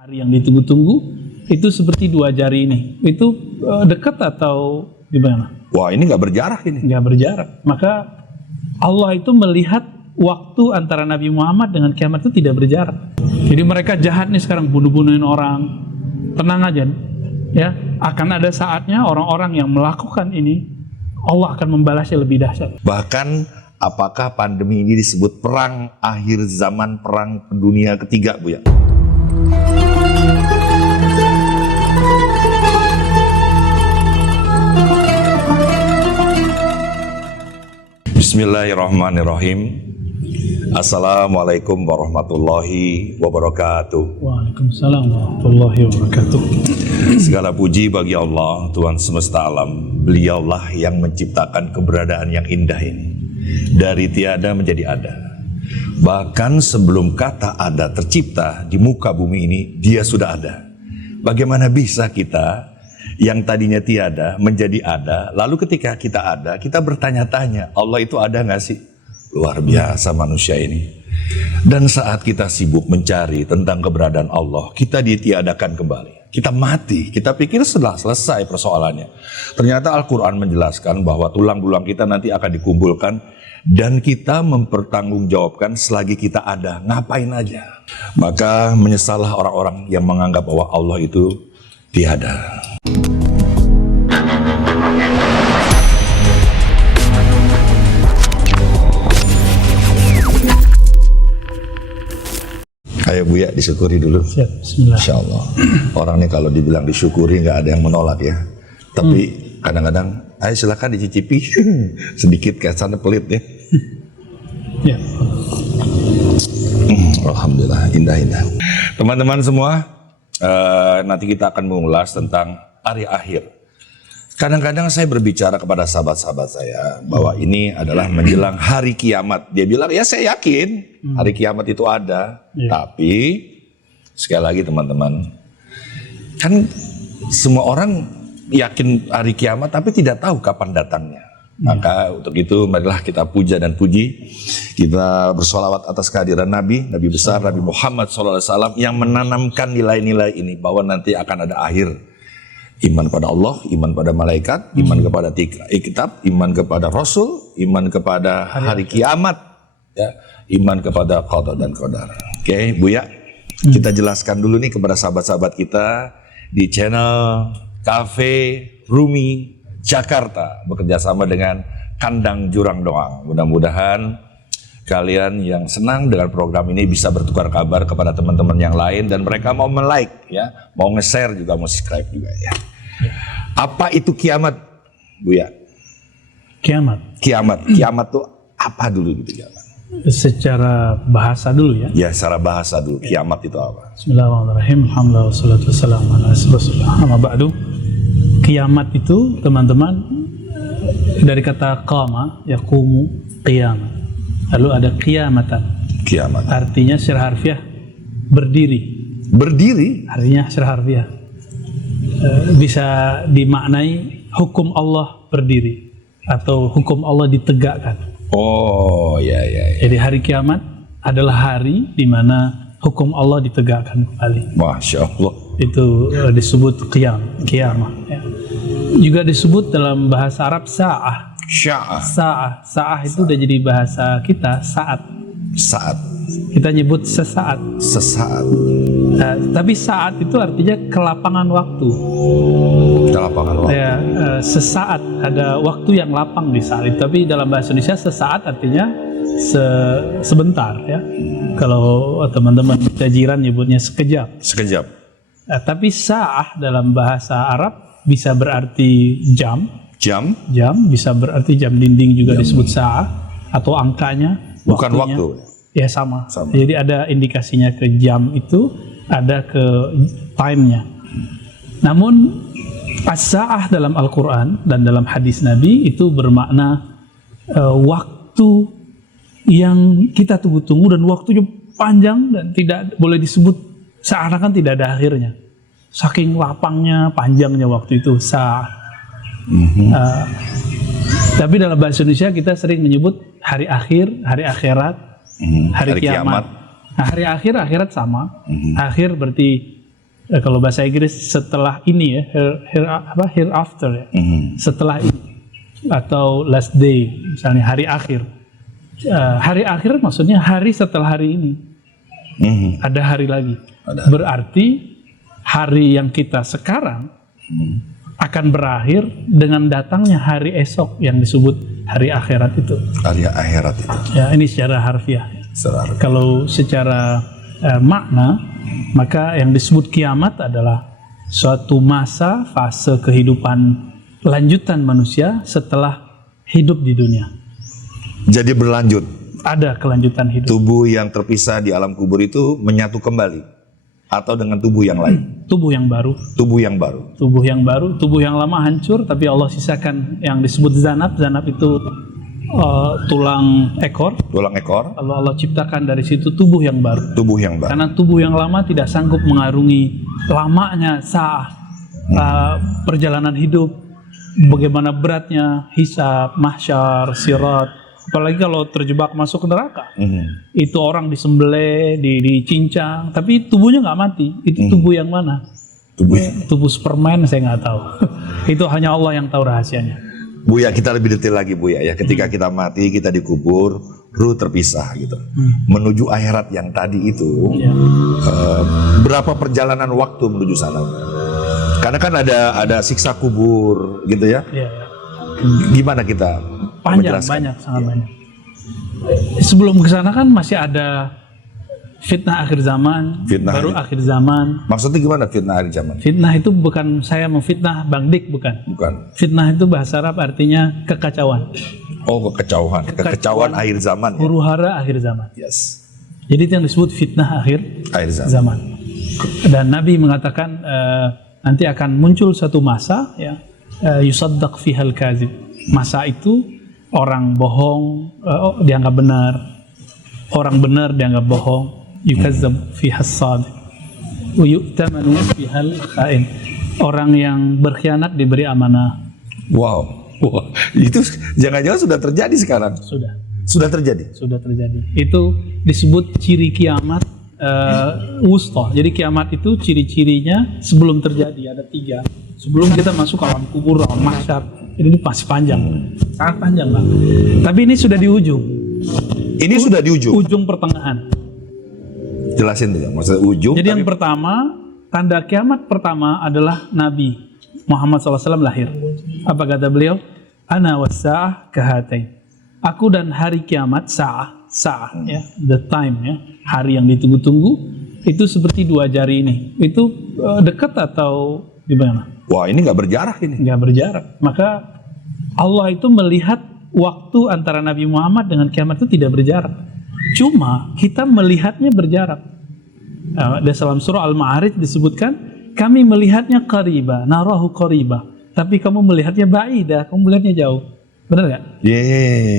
Hari yang ditunggu-tunggu itu seperti dua jari ini. Itu dekat atau gimana? Wah, ini nggak berjarak ini. Nggak berjarak. Maka Allah itu melihat waktu antara Nabi Muhammad dengan kiamat itu tidak berjarak. Jadi mereka jahat nih sekarang, bunuh-bunuhin orang. Tenang aja, ya. Akan ada saatnya orang-orang yang melakukan ini, Allah akan membalasnya lebih dahsyat. Bahkan apakah pandemi ini disebut perang akhir zaman, perang dunia ketiga, Bu ya? Bismillahirrahmanirrahim. Assalamualaikum warahmatullahi wabarakatuh. Waalaikumsalam warahmatullahi wabarakatuh. Segala puji bagi Allah, Tuhan semesta alam. Beliaulah yang menciptakan keberadaan yang indah ini. Dari tiada menjadi ada. Bahkan sebelum kata ada tercipta di muka bumi ini, Dia sudah ada. Bagaimana bisa kita yang tadinya tiada menjadi ada, lalu ketika kita ada, kita bertanya-tanya, Allah itu ada nggak sih? Luar biasa manusia ini. Dan saat kita sibuk mencari tentang keberadaan Allah, kita ditiadakan kembali. Kita mati, kita pikir sudah selesai persoalannya. Ternyata Al-Quran menjelaskan bahwa tulang belulang kita nanti akan dikumpulkan dan kita mempertanggungjawabkan selagi kita ada, ngapain aja. Maka menyesallah orang-orang yang menganggap bahwa Allah itu tiada. Ayo Bu ya, disyukuri dulu. Siap, bismillah. Insya Allah. Orang nih kalau dibilang disyukuri nggak ada yang menolak ya. Tapi kadang-kadang, ayo silakan dicicipi. Sedikit kesannya pelit ya. Ya. Alhamdulillah, indah-indah. Teman-teman semua, nanti kita akan mengulas tentang hari akhir. Kadang-kadang saya berbicara kepada sahabat-sahabat saya bahwa ini adalah menjelang hari kiamat. Dia bilang, ya saya yakin hari kiamat itu ada. Tapi, sekali lagi teman-teman, kan semua orang yakin hari kiamat tapi tidak tahu kapan datangnya. Maka untuk itu marilah kita puja dan puji. Kita bersolawat atas kehadiran Nabi besar Nabi Muhammad SAW yang menanamkan nilai-nilai ini bahwa nanti akan ada akhir. Iman pada Allah, iman pada malaikat, iman kepada kitab, iman kepada Rasul, iman kepada hari kiamat, ya, iman kepada qada dan qadar. Oke, Bu ya, kita jelaskan dulu nih kepada sahabat-sahabat kita di channel Cafe Rumi Jakarta bekerja sama dengan Kandang Jurang Doang. Mudah-mudahan kalian yang senang dengan program ini bisa bertukar kabar kepada teman-teman yang lain dan mereka mau like ya, mau nge-share juga, mau subscribe juga ya. Apa itu kiamat, Bu ya? Kiamat tuh apa dulu gitu kiamat? Secara bahasa dulu ya. Ya, secara bahasa dulu. Kiamat itu apa? Bismillahirrahmanirrahim. Alhamdulillah wassalatu wassalamu ala rasulillah. Amma ba'du. Kiamat itu teman-teman dari kata qama, yaqumu, qiyamah. Lalu ada qiyamatan. Kiamat. Artinya secara harfiah berdiri. Berdiri? Artinya secara harfiah bisa dimaknai hukum Allah berdiri atau hukum Allah ditegakkan. Oh, ya. Jadi hari kiamat adalah hari di mana hukum Allah ditegakkan kembali. Masya Allah. Itu disebut qiyamah. Ya. Juga disebut dalam bahasa Arab sa'ah. Sa'ah itu udah jadi bahasa kita saat. Kita nyebut sesaat. Tapi saat itu artinya kelapangan waktu. Ya, sesaat, ada waktu yang lapang di saat itu. Tapi dalam bahasa Indonesia sesaat artinya sebentar ya. Kalau teman-teman tajiran nyebutnya sekejap. Tapi sa'ah dalam bahasa Arab bisa berarti jam, bisa berarti jam dinding juga disebut sa'ah, atau angkanya, bukan waktunya. Waktu. Ya sama. Jadi ada indikasinya ke jam itu, ada ke time-nya. Namun as-sa'ah dalam Al-Quran dan dalam hadis Nabi itu bermakna waktu yang kita tunggu-tunggu dan waktunya panjang dan tidak boleh disebut seakan-akan tidak ada akhirnya. Saking lapangnya, panjangnya waktu itu sa'ah. Tapi dalam bahasa Indonesia kita sering menyebut hari akhir, hari akhirat, hari kiamat. Nah, hari akhir, akhirat sama. Akhir berarti Kalau bahasa Inggris setelah ini ya, hereafter ya. Setelah ini atau last day, misalnya hari akhir. Hari akhir maksudnya hari setelah hari ini. Ada hari lagi. Berarti hari yang kita sekarang akan berakhir dengan datangnya hari esok yang disebut hari akhirat itu. Hari akhirat itu. Ya, ini secara harfiah. Kalau secara makna, maka yang disebut kiamat adalah suatu masa fase kehidupan lanjutan manusia setelah hidup di dunia. Jadi berlanjut. Ada kelanjutan hidup. Tubuh yang terpisah di alam kubur itu menyatu kembali atau dengan tubuh yang lain. Tubuh yang baru. Tubuh yang baru. Tubuh yang baru. Tubuh yang lama hancur, tapi Allah sisakan yang disebut zanab. Zanab itu tulang ekor. Tulang ekor. Lalu Allah ciptakan dari situ tubuh yang baru. Tubuh yang baru. Karena tubuh yang lama tidak sanggup mengarungi lamanya perjalanan hidup, bagaimana beratnya hisab, mahsyar, sirat. Apalagi kalau terjebak masuk ke neraka. Itu orang disembelih, dicincang, tapi tubuhnya nggak mati. Itu tubuh yang mana? Tubuh Superman saya nggak tahu. Itu hanya Allah yang tahu rahasianya. Buya, kita lebih detail lagi Buya ya. Ketika kita mati, kita dikubur, ruh terpisah gitu. Menuju akhirat yang tadi itu, berapa perjalanan waktu menuju sana? Karena kan ada siksa kubur gitu ya. Gimana kita panjang, menjelaskan? sangat banyak. Sebelum ke sana kan masih ada fitnah akhir zaman, baru akhir zaman. Maksudnya gimana fitnah akhir zaman? Fitnah itu bukan saya memfitnah Bang Dik, bukan. Fitnah itu bahasa Arab artinya kekacauan. Oh, kekacauan akhir zaman. Huru hara akhir zaman. Yes. Jadi itu yang disebut fitnah akhir zaman. Dan Nabi mengatakan nanti akan muncul satu masa ya, yusaddaq fihal kazib. Masa itu orang bohong dianggap benar, orang benar dianggap bohong. Yukazzab fihas shadiq wa yu'tamanu fihal kha'in. Orang yang berkhianat diberi amanah. Wow. Itu jangan-jangan sudah terjadi sekarang. Sudah terjadi. Itu disebut ciri kiamat wusta. Jadi kiamat itu ciri-cirinya sebelum terjadi ada 3. Sebelum kita masuk ke alam kubur, alam mahsyar, ini masih panjang, sangat panjang Bang. Tapi ini sudah di ujung. Ini sudah di ujung. Ujung pertengahan. Jelasin tuh ya, maksudnya ujung. Jadi yang pertama, tanda kiamat pertama adalah Nabi Muhammad SAW lahir. Apa kata beliau? Ana was-sa'ah kahatain. Aku dan hari kiamat, sa'ah ya, the time ya, hari yang ditunggu-tunggu itu seperti 2 jari ini. Itu dekat atau gimana? Wah, ini nggak berjarak ini. Nggak berjarak. Maka Allah itu melihat waktu antara Nabi Muhammad dengan kiamat itu tidak berjarak. Cuma kita melihatnya berjarak. Di dalam surah Al-Ma'arij disebutkan, kami melihatnya qariba, narahu qariba. Tapi kamu melihatnya ba'idah, kamu melihatnya jauh. Benar nggak?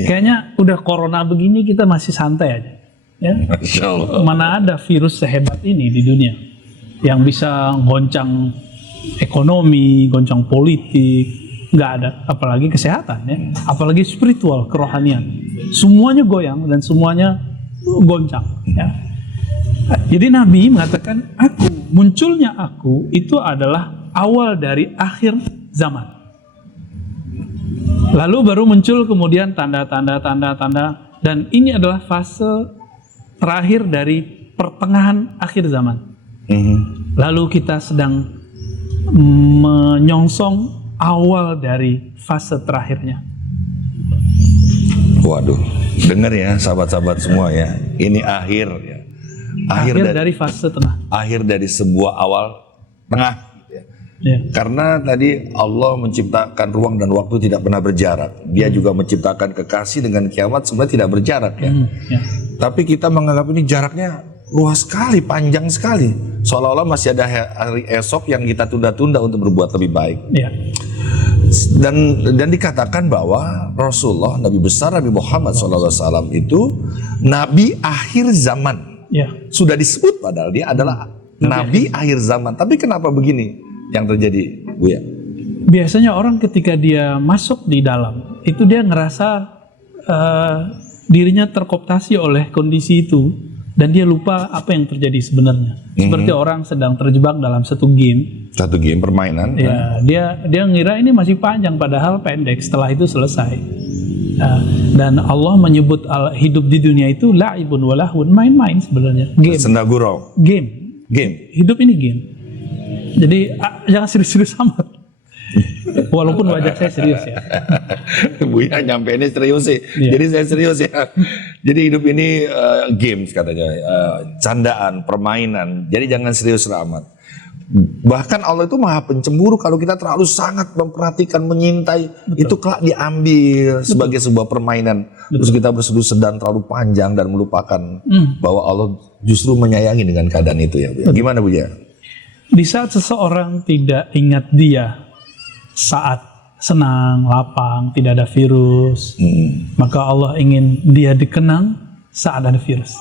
Kayaknya udah corona begini kita masih santai aja. Ya? Masya Allah. Mana ada virus sehebat ini di dunia yang bisa goncang ekonomi, goncang politik, nggak ada. Apalagi kesehatan, ya, apalagi spiritual, kerohanian. Semuanya goyang dan semuanya goncang. Ya. Jadi Nabi mengatakan, munculnya aku itu adalah awal dari akhir zaman. Lalu baru muncul kemudian tanda-tanda, dan ini adalah fase terakhir dari pertengahan akhir zaman. Lalu kita sedang menyongsong awal dari fase terakhirnya. Waduh, dengar ya sahabat-sahabat semua ya, ini akhir ya. Akhir dari fase tengah. Akhir dari sebuah awal tengah. Ya. Karena tadi Allah menciptakan ruang dan waktu tidak pernah berjarak. Dia juga menciptakan kekasih dengan kiamat sebenarnya tidak berjarak ya. Tapi kita menganggap ini jaraknya luas sekali, panjang sekali. Seolah-olah masih ada hari esok yang kita tunda-tunda untuk berbuat lebih baik. Ya. Dan dikatakan bahwa Rasulullah, Nabi besar Nabi Muhammad SAW itu Nabi akhir zaman. Ya. Sudah disebut padahal dia adalah Nabi akhir zaman. Tapi kenapa begini yang terjadi, Buya? Biasanya orang ketika dia masuk di dalam, itu dia ngerasa dirinya terkooptasi oleh kondisi itu. dan dia lupa apa yang terjadi sebenarnya. Seperti orang sedang terjebak dalam satu game. Satu game permainan. Ya, dia ngira ini masih panjang padahal pendek. Setelah itu selesai. Dan Allah menyebut hidup di dunia itu la'ibun wa lahun, main-main sebenarnya. Game. Senda gurau. Game. Hidup ini game. Jadi jangan serius-serius amat. Walaupun wajah saya serius ya. Buya nyampe ini serius sih. Jadi saya serius ya. Jadi hidup ini games katanya, candaan, permainan. Jadi jangan serius amat. Bahkan Allah itu maha pencemburu kalau kita terlalu sangat memperhatikan, menyintai. Betul. Itu kelak diambil sebagai sebuah permainan. Terus kita bersedu-sedan terlalu panjang dan melupakan bahwa Allah justru menyayangi dengan keadaan itu ya. Buya. Gimana Buya? Di saat seseorang tidak ingat dia saat senang, lapang, tidak ada virus, maka Allah ingin dia dikenang saat ada virus.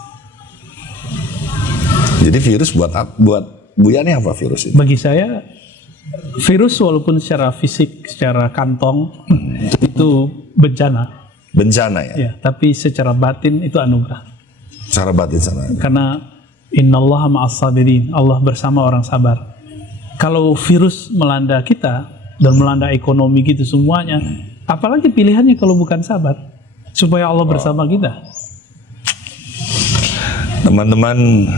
Jadi virus buat Buya ini apa virus itu? Bagi saya, virus walaupun secara fisik, secara kantong itu bencana. Bencana ya? Ya, tapi secara batin itu anugerah. Secara batin sana. Karena innallaha ma'as sabirin, Allah bersama orang sabar. Kalau virus melanda kita dan melanda ekonomi gitu semuanya, apalagi pilihannya kalau bukan sabar, supaya Allah bersama kita. Teman-teman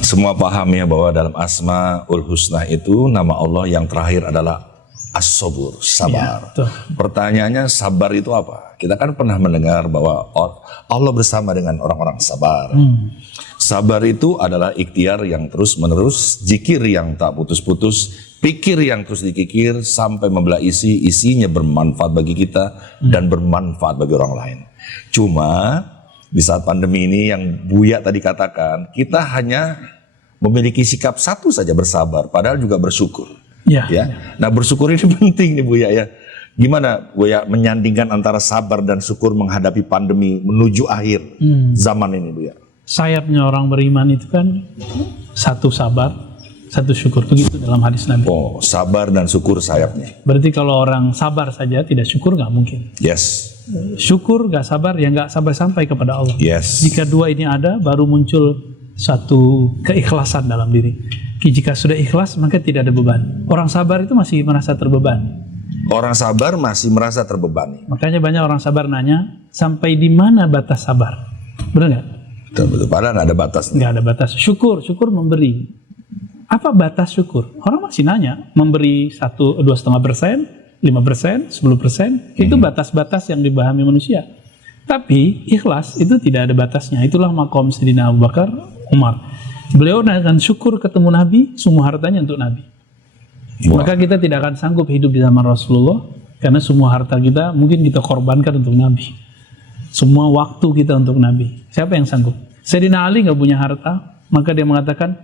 semua paham ya bahwa dalam Asmaul Husna itu nama Allah yang terakhir adalah As-Sabur, sabar. Ya, pertanyaannya sabar itu apa? Kita kan pernah mendengar bahwa Allah bersama dengan orang-orang sabar. Sabar itu adalah ikhtiar yang terus menerus, zikir yang tak putus-putus, pikir yang terus dikikir sampai membelah isinya bermanfaat bagi kita dan bermanfaat bagi orang lain. Cuma di saat pandemi ini yang Buya tadi katakan, kita hanya memiliki sikap satu saja, bersabar, padahal juga bersyukur. Ya. Nah bersyukur ini penting nih Buya ya. Gimana Buya menyandingkan antara sabar dan syukur menghadapi pandemi menuju akhir zaman ini Buya? Sayapnya orang beriman itu kan satu sabar, satu syukur, begitu dalam hadis Nabi. Oh, sabar dan syukur sayapnya. Berarti kalau orang sabar saja tidak syukur nggak mungkin. Yes. Syukur nggak sabar ya nggak sabar sampai kepada Allah. Yes. Jika dua ini ada, baru muncul satu keikhlasan dalam diri. Jika sudah ikhlas maka tidak ada beban. Orang sabar itu masih merasa terbebani. Orang sabar masih merasa terbebani. Makanya banyak orang sabar nanya, sampai di mana batas sabar? Benar nggak? Betul. Padahal nggak ada batas. Nggak ada batas. Syukur memberi. Apa batas syukur? Orang masih nanya, memberi 2,5%, 5%, 10%, itu batas-batas yang dipahami manusia. Tapi ikhlas itu tidak ada batasnya. Itulah makom Sayyidina Abu Bakar, Umar. Beliau dengan syukur ketemu Nabi, semua hartanya untuk Nabi. Wow. Maka kita tidak akan sanggup hidup di zaman Rasulullah, karena semua harta kita mungkin kita korbankan untuk Nabi. Semua waktu kita untuk Nabi. Siapa yang sanggup? Sayyidina Ali nggak punya harta, maka dia mengatakan,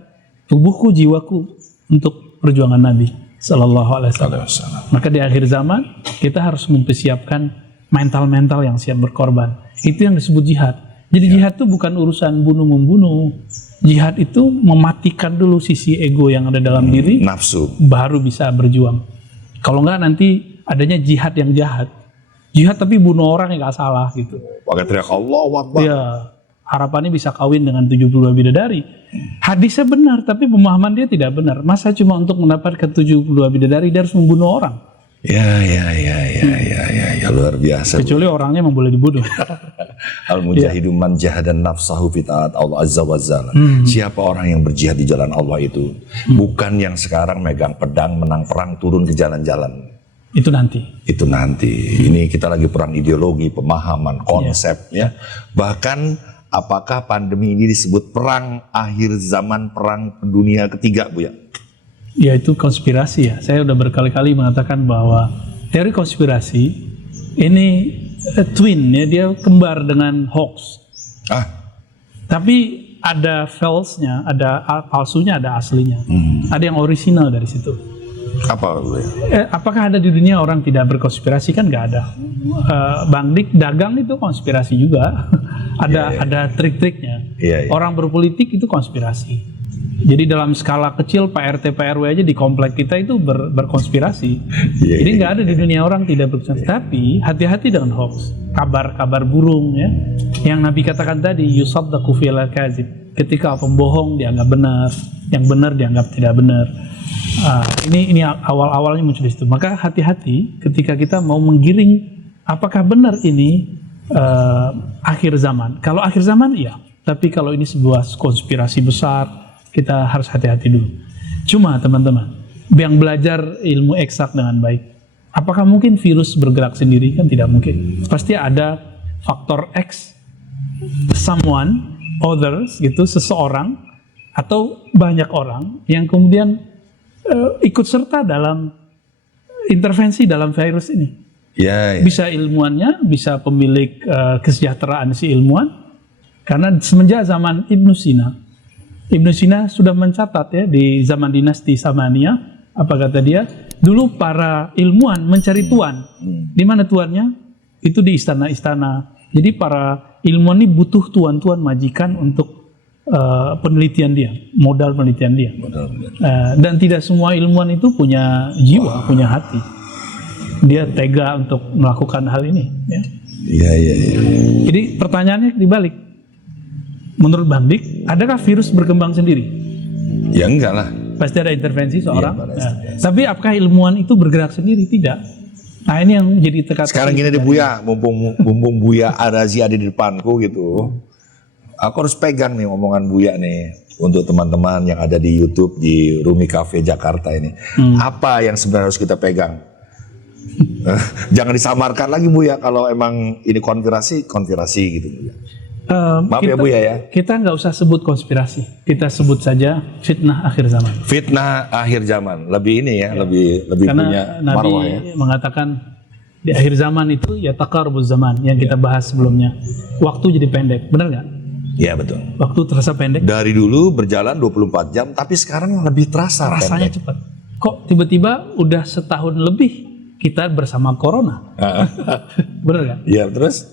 tubuhku, jiwaku untuk perjuangan Nabi Sallallahu Alaihi Wasallam. Maka di akhir zaman kita harus mempersiapkan mental-mental yang siap berkorban. Itu yang disebut jihad. Jadi jihad itu bukan urusan bunuh-membunuh. Jihad itu mematikan dulu sisi ego yang ada dalam diri, nafsu, baru bisa berjuang. Kalau enggak nanti adanya jihad yang jahat. Jihad tapi bunuh orang yang nggak salah gitu. Pakai teriak Allahu Akbar. Ya, harapannya bisa kawin dengan 72 bidadari. Hadisnya benar, tapi pemahaman dia tidak benar. Masa cuma untuk mendapatkan 72 bidadari dia harus membunuh orang? Ya, luar biasa. Kecuali orangnya memang boleh dibunuh. Al-mujahidu man jahadan nafsahu fi ta'at Allah azza wa jalla. Siapa orang yang berjihad di jalan Allah itu, bukan yang sekarang megang pedang menang perang turun ke jalan-jalan. Itu nanti. Ini kita lagi perang ideologi, pemahaman, konsep ya. Bahkan apakah pandemi ini disebut perang akhir zaman, perang dunia ketiga, Bu ya? Ya itu konspirasi ya. Saya udah berkali-kali mengatakan bahwa teori konspirasi ini twin ya, dia kembar dengan hoax. Tapi ada false-nya, ada palsunya, ada aslinya. Ada yang orisinal dari situ. Apa? Apakah ada di dunia orang tidak berkonspirasi? Kan nggak ada. Bang Dik dagang itu konspirasi juga. Ada trik-triknya. Orang berpolitik itu konspirasi. Jadi dalam skala kecil Pak RT, Pak RW aja di komplek kita itu berkonspirasi. Jadi nggak ada di dunia orang tidak berkonspirasi. Tapi hati-hati dengan hoax, kabar-kabar burung ya. Yang Nabi katakan tadi, yusaddaqu fil kadzib. ketika pembohong dianggap benar, yang benar dianggap tidak benar. Ini awal-awalnya muncul di situ. Maka hati-hati ketika kita mau menggiring apakah benar ini akhir zaman. Kalau akhir zaman iya, tapi kalau ini sebuah konspirasi besar, kita harus hati-hati dulu. Cuma teman-teman, yang belajar ilmu eksak dengan baik, apakah mungkin virus bergerak sendiri? Kan tidak mungkin. Pasti ada faktor X, someone, others, gitu, seseorang atau banyak orang yang kemudian ikut serta dalam intervensi dalam virus ini. Bisa ilmuannya, bisa pemilik kesejahteraan si ilmuwan. Karena semenjak zaman Ibnu Sina sudah mencatat ya di zaman dinasti Samaniyah, apa kata dia? Dulu para ilmuwan mencari tuan. Di mana tuannya? Itu di istana-istana. Jadi para ilmuwan ini butuh tuan-tuan majikan untuk penelitian dia, modal penelitian dia. Dan tidak semua ilmuwan itu punya jiwa, punya hati. Dia tega untuk melakukan hal ini. Ya. Jadi pertanyaannya dibalik. Menurut Bang Dik, adakah virus berkembang sendiri? Ya enggak lah. Pasti ada intervensi seorang. Tapi apakah ilmuwan itu bergerak sendiri? Tidak. Nah ini yang jadi teka-teki. Sekarang gini deh Buya, mumpung Buya Arazi ada di depanku gitu. Aku harus pegang nih omongan Buya nih untuk teman-teman yang ada di YouTube di Rumi Cafe Jakarta ini. Apa yang sebenarnya harus kita pegang? Jangan disamarkan lagi Buya kalau emang ini konspirasi gitu. Maaf ya Buya ya. Kita nggak usah sebut konspirasi, kita sebut saja fitnah akhir zaman. Fitnah akhir zaman, lebih ini ya, lebih karena punya Nabi marwah ya. Mengatakan di akhir zaman itu ya taqarubuz zaman yang kita bahas sebelumnya. Waktu jadi pendek, benar nggak? Iya betul. Waktu terasa pendek. Dari dulu berjalan 24 jam, tapi sekarang lebih terasa. Rasanya pendek. cepat. Kok tiba-tiba udah setahun lebih kita bersama corona? Benar nggak? Iya terus.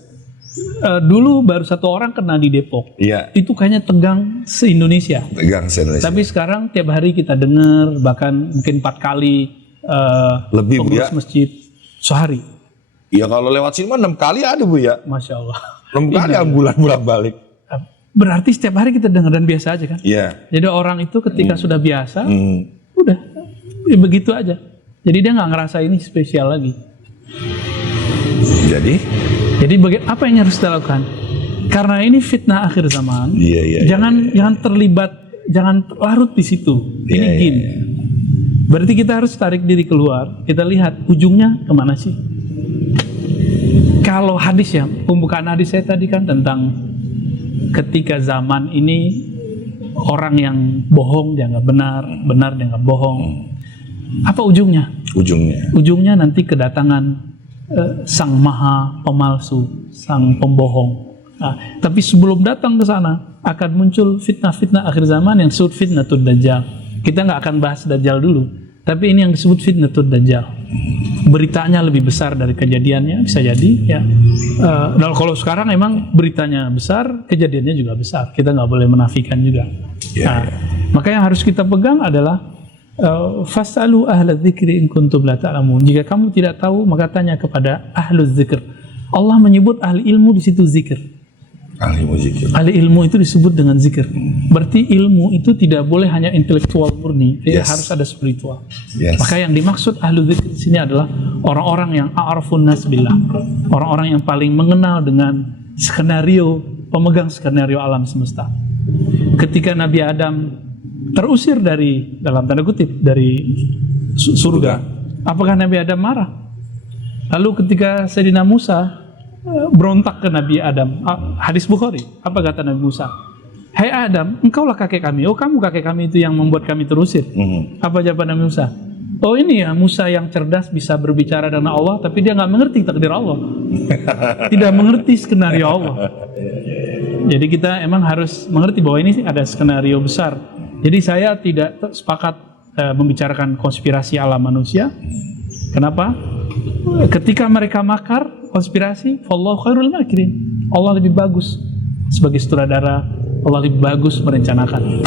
Dulu baru 1 orang kena di Depok. Iya. Itu kayaknya tegang se-Indonesia. Tegang se-Indonesia. Tapi sekarang tiap hari kita dengar bahkan mungkin 4 kali lebih Bu ya. Masjid sehari. Iya kalau lewat sini mah 6 kali ada Bu ya. Masya Allah. 6 kali ambulan bolak-balik. Berarti setiap hari kita dengar dan biasa aja kan? Iya. Jadi orang itu ketika sudah biasa, udah ya begitu aja. Jadi dia nggak ngerasa ini spesial lagi. Jadi apa yang harus kita lakukan? Karena ini fitnah akhir zaman. Jangan terlibat, jangan larut di situ. Ini jin. Berarti kita harus tarik diri keluar. Kita lihat ujungnya kemana sih? Kalau hadis ya, pembukaan hadis saya tadi kan tentang ketika zaman ini orang yang bohong dianggap benar, benar dianggap bohong. Apa ujungnya? Ujungnya nanti kedatangan sang maha pemalsu, sang pembohong. Nah, tapi sebelum datang ke sana akan muncul fitnah-fitnah akhir zaman yang disebut fitnatud dajjal. Kita nggak akan bahas dajjal dulu, tapi ini yang disebut fitnatud dajjal. Beritanya lebih besar dari kejadiannya, bisa jadi ya. Dan kalau sekarang emang beritanya besar, kejadiannya juga besar. Kita nggak boleh menafikan juga. Maka yang harus kita pegang adalah fasalu ahla dzikri in kuntum la ta'lamun. Jika kamu tidak tahu, maka tanya kepada ahlu dzikr. Allah menyebut ahli ilmu di situ zikir. Ahli ilmu itu disebut dengan zikir. Berarti ilmu itu tidak boleh hanya intelektual murni, harus ada spiritual. Maka yang dimaksud ahlu dzikir di sini adalah orang-orang yang a'rafun nas billah, orang-orang yang paling mengenal dengan skenario, pemegang skenario alam semesta. Ketika Nabi Adam terusir dari, dalam tanda kutip, dari surga, apakah Nabi Adam marah? Lalu ketika Sayyidina Musa berontak ke Nabi Adam, hadis Bukhari, apa kata Nabi Musa? Hai Adam, engkaulah kakek kami. Oh, kamu kakek kami itu yang membuat kami terusir. Apa jawaban Nabi Musa? Oh, ini ya Musa yang cerdas, bisa berbicara dengan Allah, tapi dia nggak mengerti takdir Allah. Tidak mengerti skenario Allah. Jadi kita emang harus mengerti bahwa ini ada skenario besar. Jadi saya tidak sepakat membicarakan konspirasi alam manusia. Kenapa? Ketika mereka makar, konspirasi, wallahu khairul makirin. Allah lebih bagus sebagai sutradara, Allah lebih bagus merencanakan.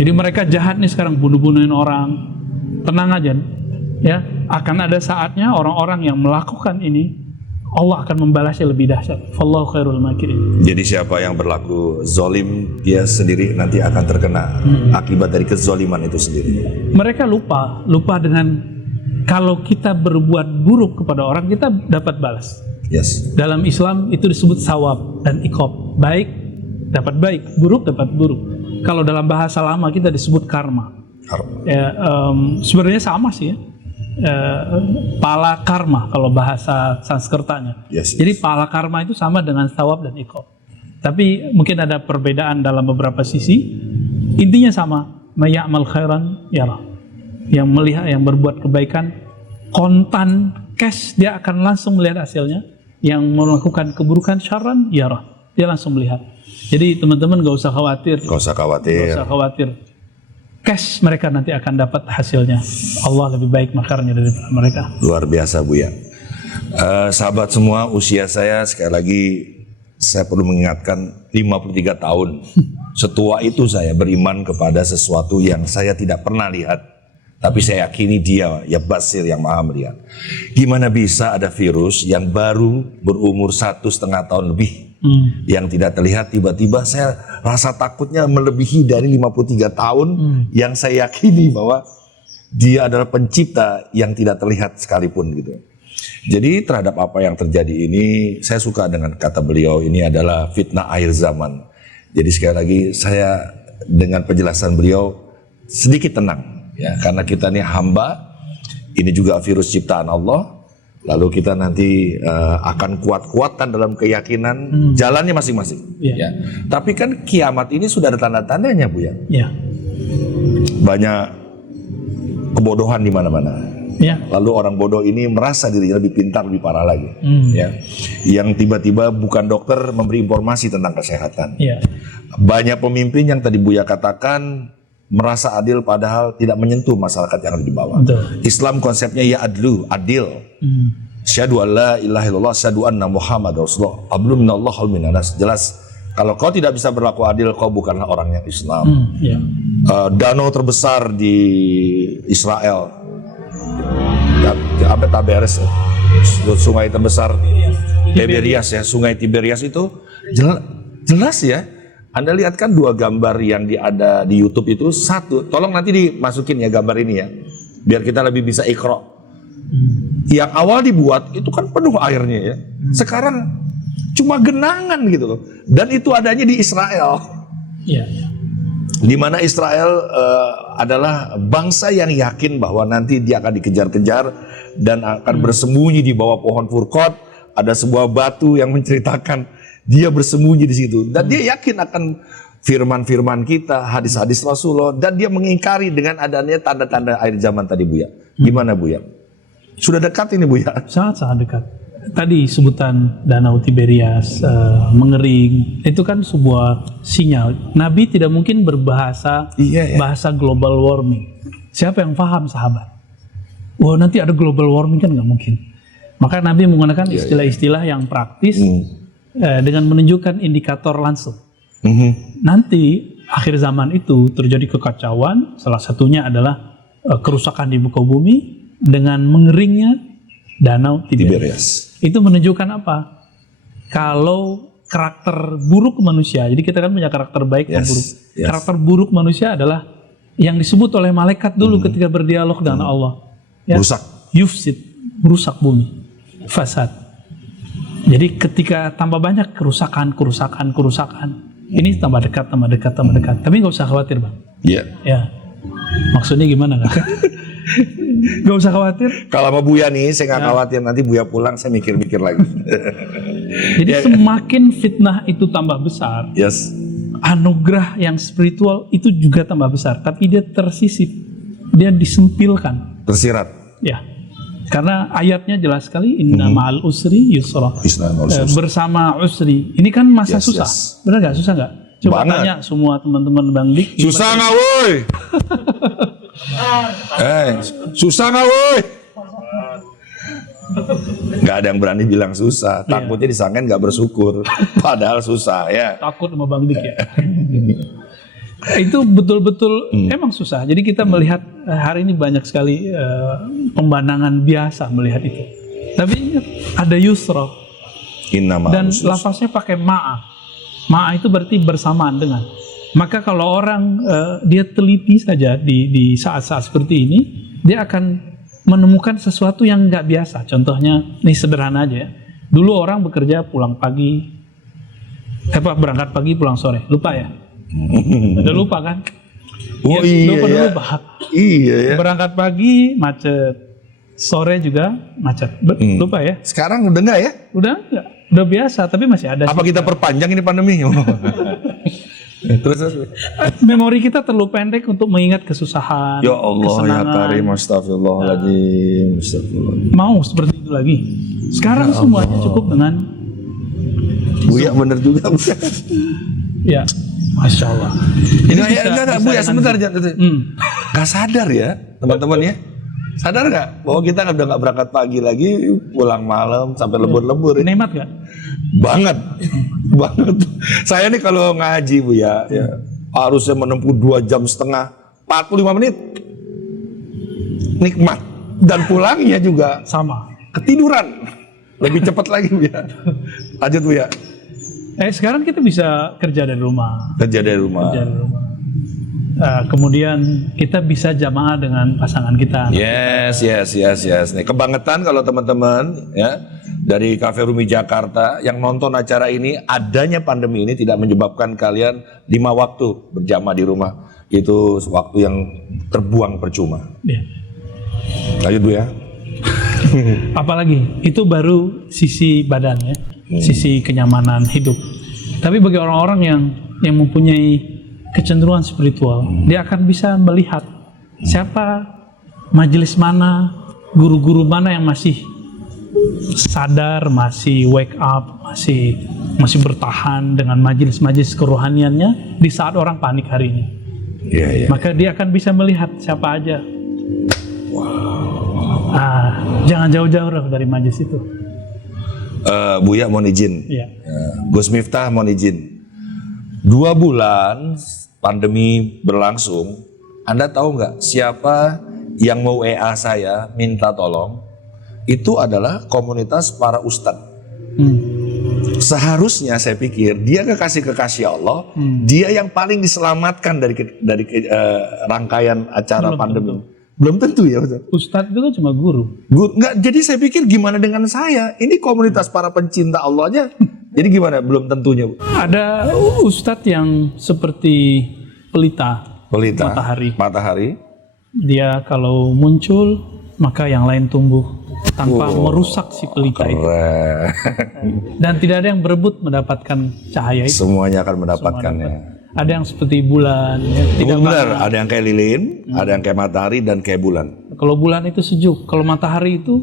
Jadi mereka jahat nih sekarang, bunuh-bunuhin orang. Tenang aja, ya. Akan ada saatnya orang-orang yang melakukan ini, Allah akan membalasnya lebih dahsyat. Wallahu khairul makirin. Jadi siapa yang berlaku zolim, dia sendiri nanti akan terkena akibat dari kezoliman itu sendiri. Mereka lupa dengan kalau kita berbuat buruk kepada orang, kita dapat balas. Yes. Dalam Islam itu disebut sawab dan iqab. Baik dapat baik, buruk dapat buruk. Kalau dalam bahasa lama kita disebut karma. Ya, sebenarnya sama sih ya. Pala karma kalau bahasa Sanskertanya. Yes. Jadi pala karma itu sama dengan sawab dan iqab. Tapi mungkin ada perbedaan dalam beberapa sisi. Intinya sama. Maya'mal khairan yarah. Yang melihat, yang berbuat kebaikan kontan cash, dia akan langsung melihat hasilnya. Yang melakukan keburukan syarran yarah, dia langsung melihat. Jadi teman-teman gak usah khawatir. Gak usah khawatir. Cash mereka nanti akan dapat hasilnya. Allah lebih baik makarnya daripada mereka. Luar biasa Buya. Sahabat semua, usia saya sekali lagi saya perlu mengingatkan 53 tahun. Setua itu saya beriman kepada sesuatu yang saya tidak pernah lihat. Tapi saya yakini dia ya basir yang maha melihat. Gimana bisa ada virus yang baru berumur 1,5 tahun lebih yang tidak terlihat, tiba-tiba saya rasa takutnya melebihi dari 53 tahun yang saya yakini bahwa dia adalah pencipta yang tidak terlihat sekalipun gitu. Jadi terhadap apa yang terjadi ini, saya suka dengan kata beliau, ini adalah fitnah akhir zaman. Jadi sekali lagi saya dengan penjelasan beliau sedikit tenang ya, karena kita ini hamba, ini juga virus ciptaan Allah. Lalu kita nanti akan kuat-kuatan dalam keyakinan jalannya masing-masing. Ya. Tapi kan kiamat ini sudah ada tanda-tandanya Bu ya. Ya. Banyak kebodohan di mana-mana. Ya. Lalu orang bodoh ini merasa dirinya lebih pintar, lebih parah lagi. Ya. Yang tiba-tiba bukan dokter memberi informasi tentang kesehatan. Ya. Banyak pemimpin yang tadi Buya katakan merasa adil padahal tidak menyentuh masyarakat yang ada di bawah. Betul. Islam konsepnya ya adil. Syahadu an la ilaha illallah, syahadu anna Muhammad Rasulullah. Ablu minallah hal minanas. Jelas kalau kau tidak bisa berlaku adil, kau bukanlah orang yang Islam. Danau terbesar di Israel, apa Taberes, sungai terbesar Tiberias ya, sungai Tiberias itu jelas ya. Anda lihat kan dua gambar yang ada di YouTube itu, satu, tolong nanti dimasukin ya gambar ini ya, biar kita lebih bisa ikro. Yang awal dibuat itu kan penuh airnya ya, sekarang cuma genangan gitu loh, dan itu adanya di Israel. Di mana Israel adalah bangsa yang yakin bahwa nanti dia akan dikejar-kejar dan akan bersembunyi di bawah pohon Furqat. Ada sebuah batu yang menceritakan dia bersembunyi di situ, dan dia yakin akan firman-firman kita, hadis-hadis Rasulullah, dan dia mengingkari dengan adanya tanda-tanda akhir zaman tadi Buya. Gimana Buya? Sudah dekat ini Buya? Sangat-sangat dekat. Tadi sebutan Danau Tiberias mengering, itu kan sebuah sinyal. Nabi tidak mungkin berbahasa bahasa global warming. Siapa yang paham sahabat? Wah, nanti ada global warming kan nggak mungkin. Maka Nabi menggunakan istilah-istilah yang praktis dengan menunjukkan indikator langsung. Nanti akhir zaman itu terjadi kekacauan, salah satunya adalah kerusakan di muka bumi dengan mengeringnya Danau Tiberias. Itu menunjukkan apa? Kalau karakter buruk manusia, jadi kita kan punya karakter baik dan buruk. Karakter buruk manusia adalah yang disebut oleh malaikat dulu ketika berdialog dengan Allah. Ya, rusak. Yufsid, merusak bumi. Fasad. Jadi ketika tambah banyak kerusakan, ini tambah dekat. Tapi nggak usah khawatir Bang. Ya. Maksudnya gimana kan? Gak usah khawatir. Kalau sama Buya nih, saya nggak khawatir. Nanti Buya pulang, saya mikir-mikir lagi. Jadi semakin fitnah itu tambah besar, anugerah yang spiritual itu juga tambah besar. Tapi dia tersisip, dia disempilkan, tersirat. Ya, karena ayatnya jelas sekali. Inna ma'al usri yusra. Bersama usri. Ini kan masa susah. Benar nggak? Susah nggak? Coba tanya semua teman-teman Bang Dik. Susah nggak woi? Susah nggak woi? Nggak ada yang berani bilang susah. Takutnya disangkain nggak bersyukur. Padahal susah ya. Takut sama Bang Dik ya. Itu betul-betul emang susah. Jadi kita melihat hari ini banyak sekali pemandangan biasa melihat itu. Tapi ingat, ada yusra, Dan lafaznya pakai ma'a. Ma'a itu berarti bersamaan dengan. Maka kalau orang dia teliti saja di saat-saat seperti ini, dia akan menemukan sesuatu yang nggak biasa. Contohnya, ini sederhana aja ya. Dulu orang bekerja pulang pagi, berangkat pagi pulang sore. Lupa ya? Udah lupa kan? Oh iya. Lupa. Iya ya. Berangkat pagi macet, sore juga macet. Lupa ya? Sekarang udah enggak ya? Udah enggak. Udah biasa, tapi masih ada. Apa kita perpanjang ini pandemi? Terus. Memori kita terlalu pendek untuk mengingat kesusahan, Ya Allah, kesenangan. ya Karim, astagfirullahaladzim. Mau seperti itu lagi. Sekarang semuanya cukup dengan Buya bener juga. ya, Masya Allah. Ini enggak, Buya sebentar. Gak sadar ya, teman-teman ya. Sadar nggak bahwa kita udah nggak berangkat pagi lagi, pulang malam sampai lembur-lembur. Nikmat nggak? Banget. Saya nih kalau ngaji ya, harusnya menempuh 2,5 jam, 45 menit. Nikmat. Dan pulangnya juga Sama. ketiduran. Lebih cepat lagi ya. Lanjut ya. Sekarang kita bisa kerja dari rumah. Kerja dari rumah. Kemudian kita bisa jamaah dengan pasangan kita. Yes. Nih kebangetan kalau teman-teman ya dari Cafe Rumi Jakarta yang nonton acara ini, adanya pandemi ini tidak menyebabkan kalian 5 waktu berjamaah di rumah. Itu waktu yang terbuang percuma. Ya. Lanjut Bu ya. Apalagi itu baru sisi badannya, sisi kenyamanan hidup. Tapi bagi orang-orang yang mempunyai kecenderungan spiritual, dia akan bisa melihat siapa, majelis mana, guru-guru mana yang masih sadar, masih wake up, masih bertahan dengan majelis-majelis kerohaniannya di saat orang panik hari ini. Maka dia akan bisa melihat siapa aja. Jangan jauh-jauh dari majelis itu. Buya mohon izin. Gus Miftah mohon izin. 2 bulan pandemi berlangsung, Anda tahu nggak siapa yang mau WA saya minta tolong? Itu adalah komunitas para ustadz. Seharusnya saya pikir dia kekasih Allah, dia yang paling diselamatkan dari rangkaian acara pandemi. Belum tentu ya Ustadz. Ustadz itu kan cuma guru. Nggak, jadi saya pikir gimana dengan saya? Ini komunitas para pencinta Allah aja. Jadi gimana? Belum tentunya. Ada ustadz yang seperti pelita matahari. Dia kalau muncul maka yang lain tumbuh tanpa merusak si pelita itu. Dan tidak ada yang berebut mendapatkan cahaya itu. Semuanya akan mendapatkannya. Ada yang seperti bulan, ya. Benar, ada yang kayak lilin, ada yang kayak matahari dan kayak bulan. Kalau bulan itu sejuk, kalau matahari itu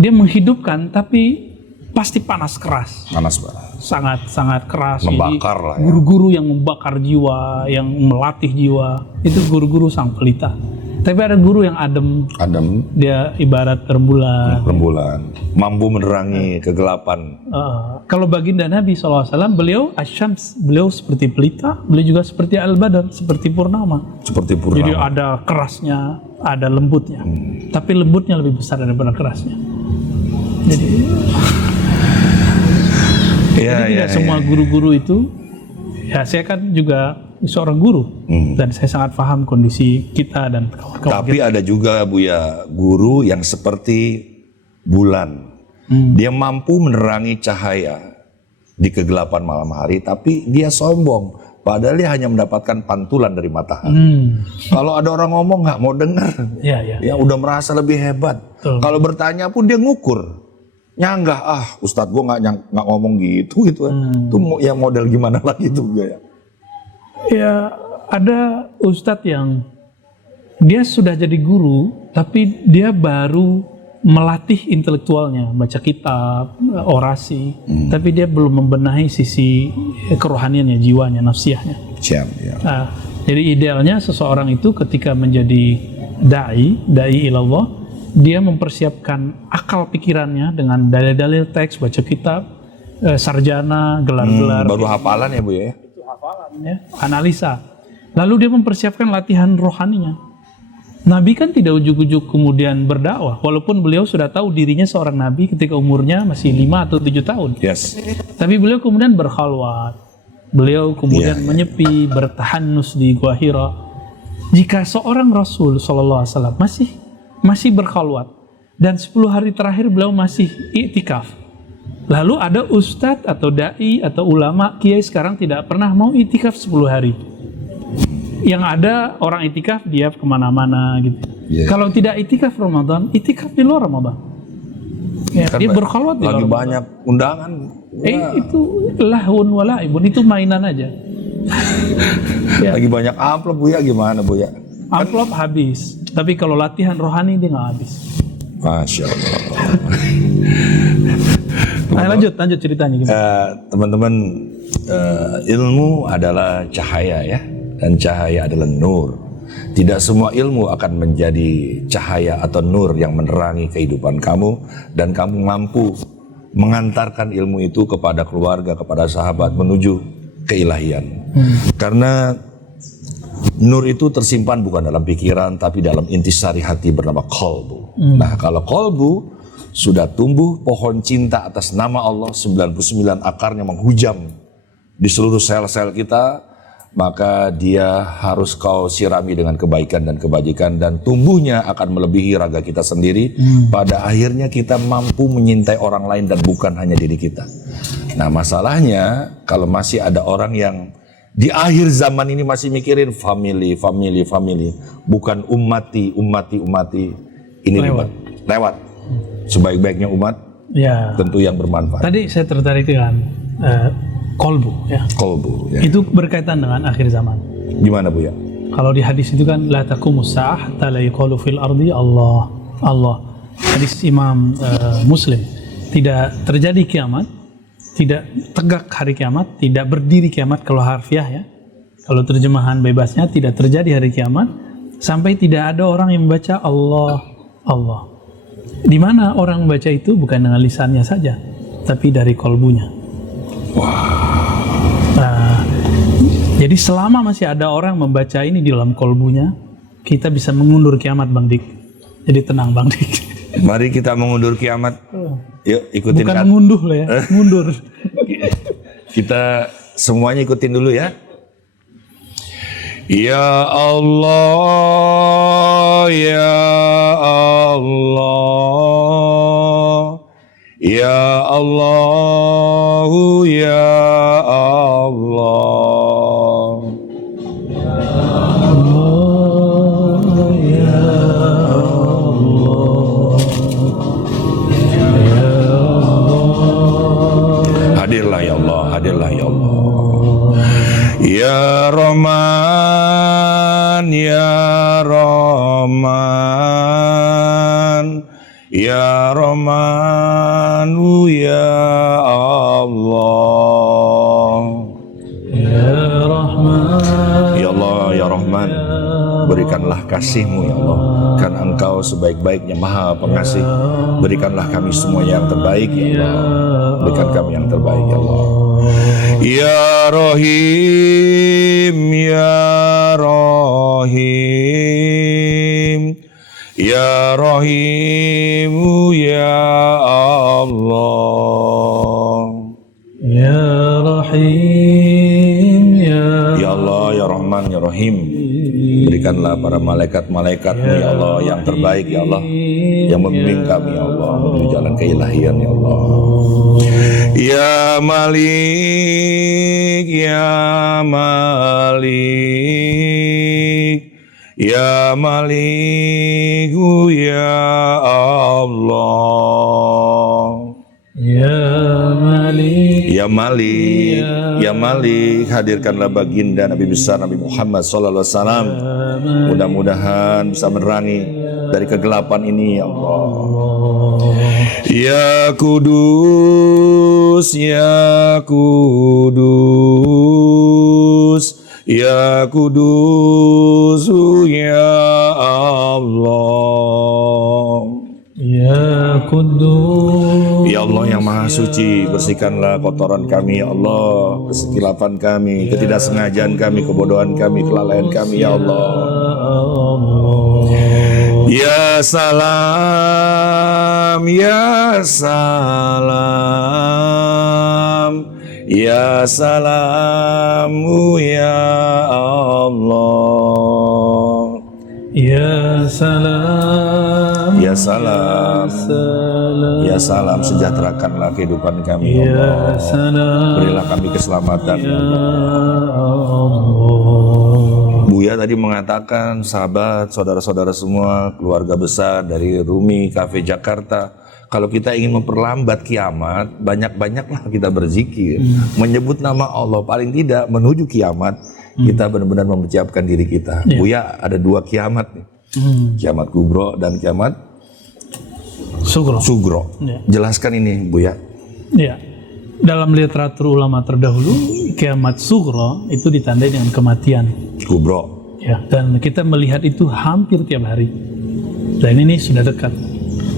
dia menghidupkan, tapi pasti panas keras. Panas banget. Sangat keras. Membakar lah ya. Guru-guru yang membakar jiwa, yang melatih jiwa, itu guru-guru sang pelita. Tapi ada guru yang adem. Dia ibarat rembulan. Mampu menerangi kegelapan. Kalau baginda Nabi SAW, beliau asyams, beliau seperti pelita, beliau juga seperti al-badar, seperti purnama. Jadi ada kerasnya, ada lembutnya. Tapi lembutnya lebih besar daripada kerasnya. Jadi tidak semua guru-guru itu, ya saya kan juga seorang guru dan saya sangat paham kondisi kita dan kawan-kawan. Tapi ada juga Buya guru yang seperti bulan. Dia mampu menerangi cahaya di kegelapan malam hari, tapi dia sombong. Padahal dia hanya mendapatkan pantulan dari matahari. Kalau ada orang ngomong nggak mau dengar, ya udah merasa lebih hebat. Kalau bertanya pun dia ngukur, nyanggah. Ustadz gua nggak ngomong gitu Itu ya model gimana lagi itu ya. Ya, ada ustadz yang dia sudah jadi guru, tapi dia baru melatih intelektualnya, baca kitab, orasi, tapi dia belum membenahi sisi kerohaniannya, jiwanya, nafsiyahnya. Jadi idealnya seseorang itu ketika menjadi dai ilallah, dia mempersiapkan akal pikirannya dengan dalil-dalil teks, baca kitab, sarjana, gelar-gelar. Baru hafalan ya Bu ya? Ya, analisa. Lalu dia mempersiapkan latihan rohaninya. Nabi kan tidak ujuk-ujuk kemudian berdakwah, walaupun beliau sudah tahu dirinya seorang nabi ketika umurnya masih 5 atau 7 tahun. Yes. Tapi beliau kemudian berkhalwat, beliau kemudian menyepi, bertahanus di Gua Hira. Jika seorang Rasul Sallallahu Alaihi Wasallam masih berkhalwat dan 10 hari terakhir beliau masih iktikaf, lalu ada ustadz atau dai atau ulama kiai sekarang tidak pernah mau iktikaf 10 hari. Yang ada orang itikaf dia kemana-mana gitu. Kalau tidak itikaf Ramadan, itikaf di luar Ramadan. Ya, dia berkhalwat di luar lagi Ramadan. banyak undangan. Itu lahun walaibun, itu mainan aja. Lagi banyak amplop Buya, gimana Buya? Amplop habis, tapi kalau latihan rohani dia nggak habis. Masya Allah. Nah, lanjut ceritanya gimana? Teman-teman, ilmu adalah cahaya ya. Dan cahaya adalah nur. Tidak semua ilmu akan menjadi cahaya atau nur yang menerangi kehidupan kamu, dan kamu mampu mengantarkan ilmu itu kepada keluarga, kepada sahabat menuju keilahian. Karena nur itu tersimpan bukan dalam pikiran tapi dalam intisari hati bernama qalbu. Nah, kalau qalbu sudah tumbuh pohon cinta atas nama Allah, 99 akarnya menghujam di seluruh sel-sel kita, maka dia harus kau sirami dengan kebaikan dan kebajikan, dan tumbuhnya akan melebihi raga kita sendiri. Pada akhirnya kita mampu menyintai orang lain dan bukan hanya diri kita. Nah, masalahnya kalau masih ada orang yang di akhir zaman ini masih mikirin family, bukan ummati, ini lewat. Sebaik-baiknya umat tentu yang bermanfaat. Tadi saya tertarik dengan kolbu ya. Kolbu ya. Itu berkaitan dengan akhir zaman. Gimana Bu ya? Kalau di hadis itu kan la taqumus sa'ah hatta la yuqalu fil ardi Allah. Hadis Imam Muslim. Tidak terjadi kiamat, tidak tegak hari kiamat, tidak berdiri kiamat kalau harfiah ya. Kalau terjemahan bebasnya tidak terjadi hari kiamat sampai tidak ada orang yang membaca Allah. Di mana orang membaca itu bukan dengan lisannya saja, tapi dari kolbunya. Jadi selama masih ada orang membaca ini di dalam kolbunya, kita bisa mengundur kiamat Bang Dik. Jadi tenang Bang Dik. Mari kita mengundur kiamat. Yuk ikutin. Bukan mengunduh lah ya, mundur. Kita semuanya ikutin dulu ya. Ya Allah, ya Allah, ya Allah, ya Allah. Hadirlah ya Allah, hadirlah ya Allah. Ya Rahman, ya Rahman, ya Rahman, ya Allah. Ya Rahman, ya Allah, ya Rahman, berikanlah kasih-Mu ya Allah, kan Engkau sebaik-baiknya Maha Pengasih. Berikanlah kami semua yang terbaik ya Allah. Berikan kami yang terbaik ya Allah. Ya Rahim, ya Rahim, ya Rahim, ya Allah. Ya Rahim, ya Allah, ya Rahman, ya Rahim, berikanlah para malaikat-malaikat-Mu ya Allah yang terbaik ya Allah, yang membimbing kami ya Allah menuju jalan keilahian ya Allah. Ya Malik, ya Malik, ya Malik, ya Allah. Ya Malik, ya Malik, ya Malik, hadirkanlah baginda Nabi besar Nabi Muhammad sallallahu alaihi wasallam. Mudah-mudahan bisa menerangi dari kegelapan ini ya Allah. Ya Kudus, ya Kudus, ya Kudus, ya Allah. Ya Kudus, ya Allah yang Maha Suci, bersihkanlah kotoran kami ya Allah, kesilapan kami, ketidaksengajaan kami, kebodohan kami, kelalaian kami ya Allah. Ya salam, ya salam, ya salamu ya Allah. Ya salam, Ya salam, ya salam, sejahterakanlah kehidupan kami, ya Allah. Berilah kami keselamatan, ya Allah. Buya tadi mengatakan, sahabat, saudara-saudara semua, keluarga besar dari Rumi Cafe Jakarta, kalau kita ingin memperlambat kiamat, banyak-banyaklah kita berzikir, menyebut nama Allah, paling tidak menuju kiamat, kita benar-benar mempersiapkan diri kita. Buya ada 2 kiamat nih, kiamat kubro dan kiamat sugro. Jelaskan ini, Buya. Ya, dalam literatur ulama terdahulu, kiamat sugro itu ditandai dengan kematian. Kubro. Ya, dan kita melihat itu hampir tiap hari. Dan ini sudah dekat.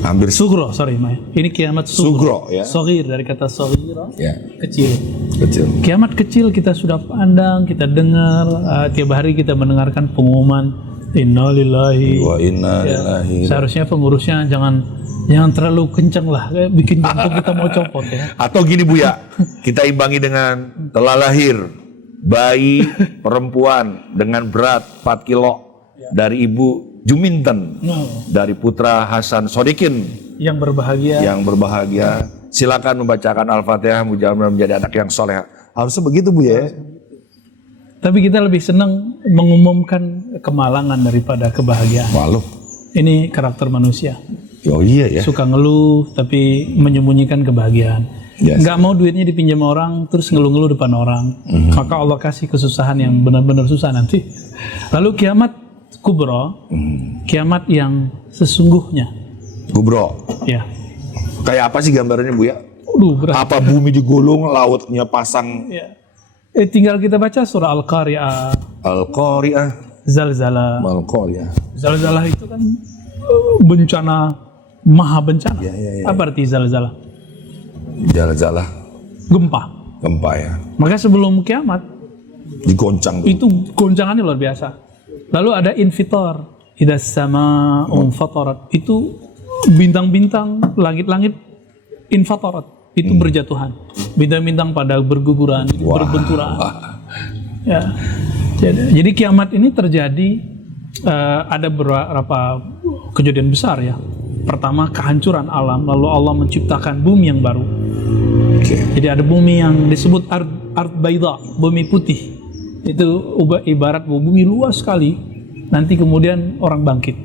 Hampir Sugro, sorry, Maya. Ini kiamat sugro. Sugro, ya. Soghir dari kata soghira, Ya. kecil. Kecil. Kiamat kecil kita sudah pandang, kita dengar, tiap hari kita mendengarkan pengumuman innalillahi Wa inna lillahi. Seharusnya pengurusnya jangan terlalu kencang lah, bikin jantung kita mau copot ya. Atau gini Buya, kita imbangi dengan telah lahir bayi perempuan dengan berat 4 kilo dari ibu Juminten, dari putra Hasan Sodikin yang berbahagia. Silakan membacakan Al-Fatihah, mudah-mudahan menjadi anak yang soleh. Harusnya begitu Buya. Tapi kita lebih senang mengumumkan kemalangan daripada kebahagiaan. Waduh. Ini karakter manusia. Oh iya ya. Suka ngeluh tapi menyembunyikan kebahagiaan. Yes. Nggak mau duitnya dipinjam orang terus ngeluh-ngeluh depan orang. Maka Allah kasih kesusahan yang benar-benar susah nanti. Lalu kiamat kubro, kiamat yang sesungguhnya. Kubro. Ya. Kayak apa sih gambarannya Buya? Berat. Apa bumi digulung, lautnya pasang? Ya. Tinggal kita baca surah Al-Qari'ah, Al-Qari'ah, Zalzalah. Al-Qari'ah. Zalzalah itu kan bencana, maha bencana. Ya. Apa arti zalzalah? Zalzalah. Gempa. Ya. Maka sebelum kiamat Digoncang tuh. itu goncangannya luar biasa. Lalu ada infitor, idas sama fatarat. Itu bintang-bintang, langit-langit infatarat. Itu berjatuhan. Bintang-bintang pada berguguran, berbenturan. Ya. Jadi kiamat ini terjadi, ada beberapa kejadian besar ya. Pertama kehancuran alam, lalu Allah menciptakan bumi yang baru. Jadi ada bumi yang disebut ard baida, bumi putih. Itu ibarat bumi luas sekali. Nanti kemudian orang bangkit.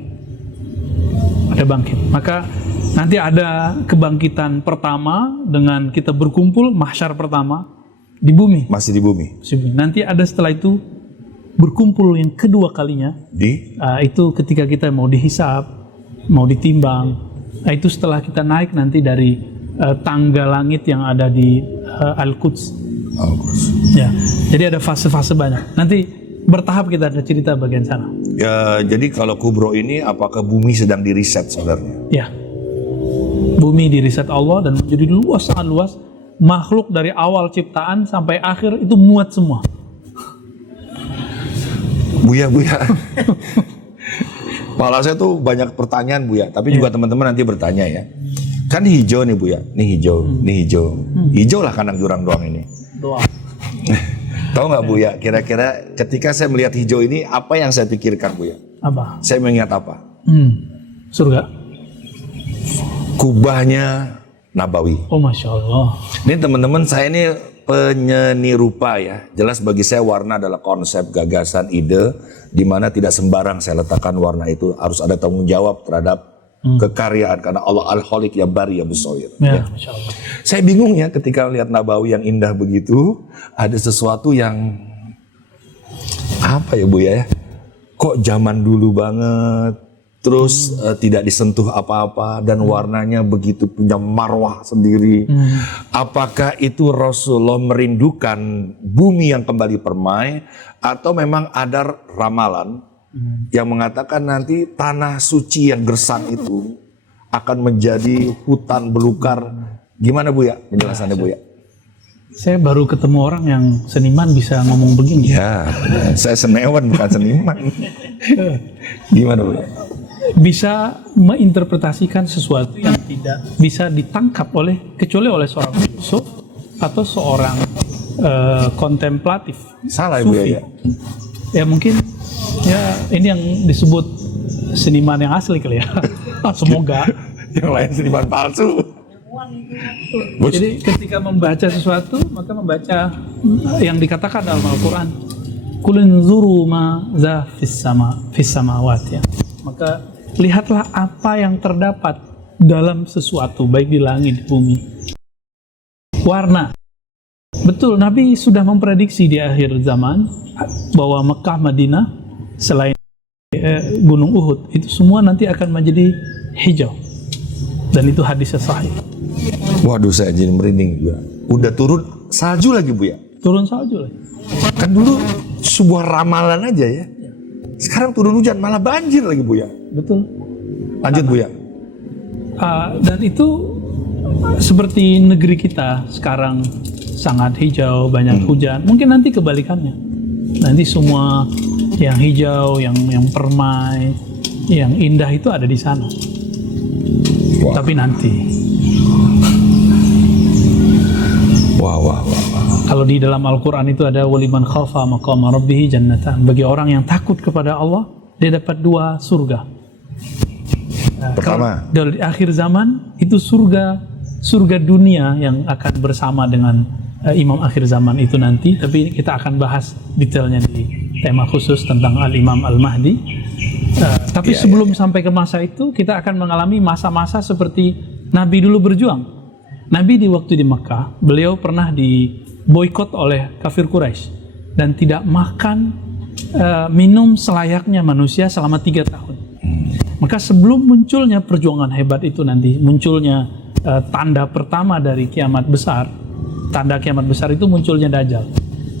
Ada bangkit. Maka nanti ada kebangkitan pertama dengan kita berkumpul, mahsyar pertama di bumi. Masih di bumi. Nanti ada setelah itu berkumpul yang kedua kalinya. Itu ketika kita mau dihisab, mau ditimbang. Itu setelah kita naik nanti dari tangga langit yang ada di Al-Quds. Ya, jadi ada fase-fase banyak. Nanti bertahap kita ada cerita bagian sana. Ya, jadi kalau kubro ini apakah bumi sedang diriset sebenarnya? Ya, bumi diriset Allah dan menjadi luas, sangat luas. Makhluk dari awal ciptaan sampai akhir itu muat semua. Buya. Malah saya tuh banyak pertanyaan Buya, tapi juga teman-teman nanti bertanya ya. Kan hijau nih Buya, nih hijau. Hijau lah kandang jurang doang ini. Doang. Tahu nggak Buya, kira-kira ketika saya melihat hijau ini apa yang saya pikirkan Buya? Apa? Saya mengingat apa? Surga. Kubahnya Nabawi. Oh Masya Allah. Ini teman-teman, saya ini penyeni rupa ya. Jelas bagi saya warna adalah konsep, gagasan, ide, di mana tidak sembarang saya letakkan warna itu. Harus ada tanggung jawab terhadap kekaryaan, karena Allah Al-Khaliq ya bari ya busoir. Ya, Masya Allah. Saya bingung ya ketika lihat Nabawi yang indah begitu, ada sesuatu yang apa ya Bu ya? Kok zaman dulu banget, terus tidak disentuh apa-apa dan warnanya begitu punya marwah sendiri. Apakah itu Rasulullah merindukan bumi yang kembali permai, atau memang ada ramalan yang mengatakan nanti tanah suci yang gersang itu akan menjadi hutan belukar? Gimana Bu ya penjelasannya Bu ya? Saya baru ketemu orang yang seniman bisa ngomong begini. Ya, saya senewan bukan seniman. Gimana Bu ya? bisa menginterpretasikan sesuatu yang tidak bisa ditangkap kecuali oleh seorang filsuf atau seorang kontemplatif. Salah Ibu sufi. ya. Ya mungkin ya ini yang disebut seniman yang asli kali ya. Semoga. Yang lain seniman palsu. Jadi ketika membaca sesuatu maka membaca yang dikatakan dalam Al-Quran. Kulin zuru ma za fis samawat ya. Maka lihatlah apa yang terdapat dalam sesuatu baik di langit di bumi. Warna. Betul, Nabi sudah memprediksi di akhir zaman bahwa Mekah, Madinah selain Gunung Uhud itu semua nanti akan menjadi hijau. Dan itu hadisnya sahih. Waduh, saya jadi merinding juga. Udah turun salju lagi Bu ya? Turun salju lagi. Kan dulu sebuah ramalan aja ya. Sekarang turun hujan malah banjir lagi Bu ya. Betul. Lanjut Bu ya. Dan itu seperti negeri kita sekarang sangat hijau, banyak hujan. Mungkin nanti kebalikannya. Nanti semua yang hijau, yang permai, yang indah itu ada di sana. Wah. Tapi nanti. Wah. Kalau di dalam Al-Quran itu ada waliman khafa maqama rabbih jannatan. Bagi orang yang takut kepada Allah, dia dapat 2 surga. Pertama, Kalau di akhir zaman itu surga dunia yang akan bersama dengan imam akhir zaman itu nanti. Tapi kita akan bahas detailnya di tema khusus tentang Al-Imam Al-Mahdi. Tapi sebelum sampai ke masa itu, kita akan mengalami masa-masa seperti Nabi dulu berjuang. Nabi di waktu di Mekah, beliau pernah diboikot oleh kafir Quraisy dan tidak makan, minum selayaknya manusia selama 3 tahun. Maka sebelum munculnya perjuangan hebat itu nanti, munculnya tanda pertama dari kiamat besar, tanda kiamat besar itu munculnya Dajjal.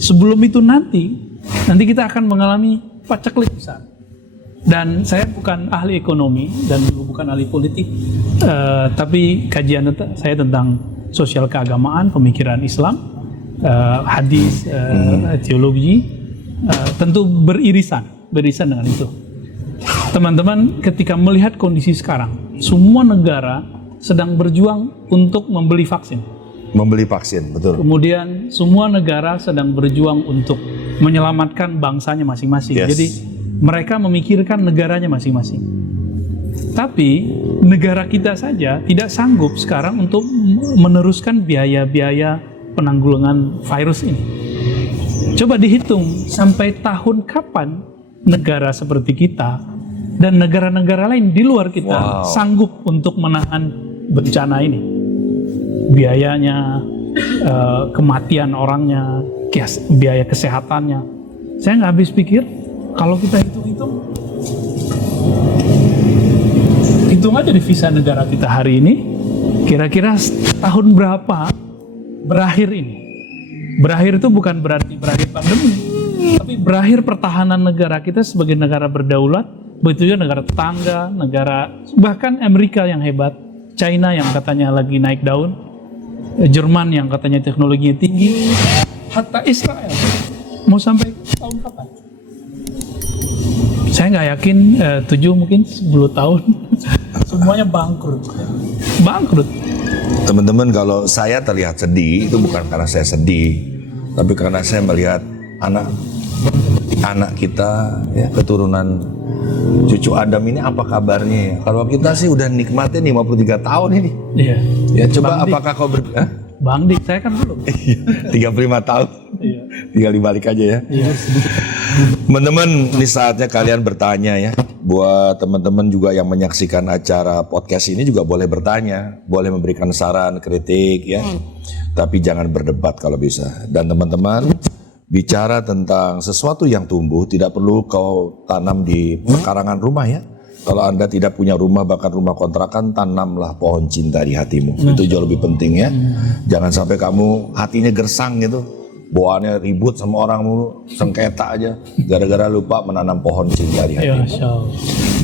Sebelum itu nanti kita akan mengalami paceklik besar. Dan saya bukan ahli ekonomi dan bukan ahli politik, tapi kajian saya tentang sosial keagamaan, pemikiran Islam, hadis, teologi, tentu beririsan dengan itu. Teman-teman, ketika melihat kondisi sekarang, semua negara sedang berjuang untuk membeli vaksin. membeli vaksin, betul. Kemudian semua negara sedang berjuang untuk menyelamatkan bangsanya masing-masing. Yes. Jadi mereka memikirkan negaranya masing-masing. Tapi negara kita saja tidak sanggup sekarang untuk meneruskan biaya-biaya penanggulangan virus ini. Coba dihitung sampai tahun kapan negara seperti kita dan negara-negara lain di luar kita sanggup untuk menahan bencana ini. Biayanya, kematian orangnya, biaya kesehatannya. Saya nggak habis pikir kalau kita hitung aja devisa negara kita hari ini, kira-kira tahun berapa berakhir ini? Berakhir itu bukan berarti berakhir pandemi, tapi berakhir pertahanan negara kita sebagai negara berdaulat, begitu juga negara tetangga, negara bahkan Amerika yang hebat, China yang katanya lagi naik daun, Jerman yang katanya teknologinya tinggi, hatta Israel mau sampai tahun kapan? Saya nggak yakin 7 mungkin 10 tahun semuanya bangkrut. Teman-teman, kalau saya terlihat sedih itu bukan karena saya sedih, tapi karena saya melihat anak kita ya, keturunan cucu Adam ini apa kabarnya ya? Kalau kita sih udah nikmatin 53 tahun ini. Iya. Ya coba Bang apakah kau Bang Dik, saya kan belum. 35 tahun. Iya. Tinggal dibalik aja ya. Iya. Teman-teman, ini saatnya kalian bertanya ya. Buat teman-teman juga yang menyaksikan acara podcast ini juga boleh bertanya, boleh memberikan saran, kritik ya. Tapi jangan berdebat kalau bisa. Dan teman-teman, bicara tentang sesuatu yang tumbuh tidak perlu kau tanam di pekarangan rumah ya. Kalau Anda tidak punya rumah, bahkan rumah kontrakan, tanamlah pohon cinta di hatimu. Itu jauh lebih penting ya. Jangan sampai kamu hatinya gersang gitu, bawaannya ribut sama orang mulu, sengketa aja, gara-gara lupa menanam pohon cinta di hatimu.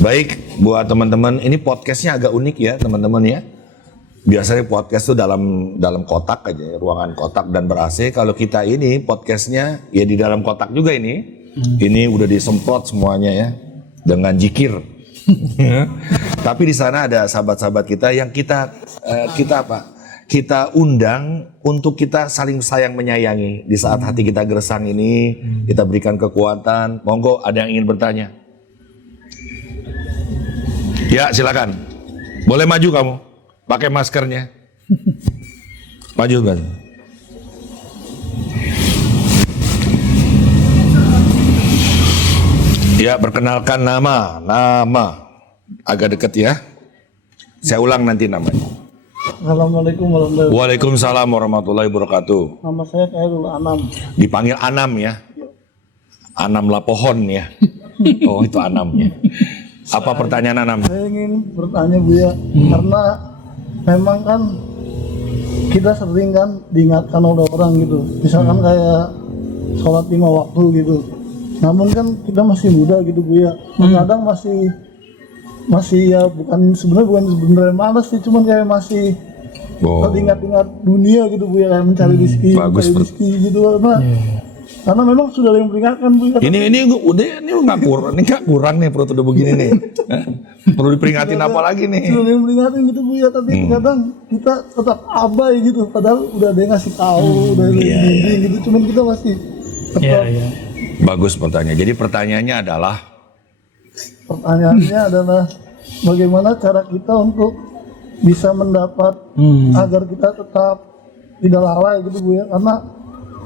Baik, buat teman-teman, ini podcastnya agak unik ya teman-teman ya. Biasanya podcast tuh dalam kotak aja, ruangan kotak dan ber-AC. Kalau kita ini podcastnya ya di dalam kotak juga ini. Ini udah disemprot semuanya ya dengan jikir. Tapi di sana ada sahabat-sahabat kita yang kita undang untuk kita saling sayang menyayangi. Di saat hati kita gersang ini, kita berikan kekuatan. Monggo, ada yang ingin bertanya? Ya, silakan. Boleh maju kamu, pakai maskernya. Maju kan? Ya, perkenalkan nama. Agak dekat ya. Saya ulang nanti namanya. Assalamualaikum warahmatullahi wabarakatuh. Waalaikumsalam warahmatullahi wabarakatuh. Nama saya Khairul Anam. Dipanggil Anam ya. Anam lah pohon ya. Oh, itu Anamnya. Apa pertanyaan Anam? Saya ingin bertanya Buya, karena memang kan kita sering kan diingatkan oleh orang gitu. Misalkan kayak sholat 5 waktu gitu. Namun kan kita masih muda gitu Buya. Kadang masih ya bukan sebenarnya malas sih, cuman kayak masih teringat-ingat dunia gitu Buya, kayak mencari rezeki gitu karena memang sudah ada yang peringatkan Buya. Ini nggak kurang nih perut udah begini nih. Perlu diperingatin apa lagi nih? Sudah ada yang peringatin gitu Buya, tapi kadang kita tetap abai gitu, padahal udah ada yang ngasih tahu, udah ada yang bimbing gitu, cuman kita masih tetap. Bagus pertanyaan. Jadi pertanyaannya adalah bagaimana cara kita untuk bisa mendapat agar kita tetap tidak lalai gitu Bu ya,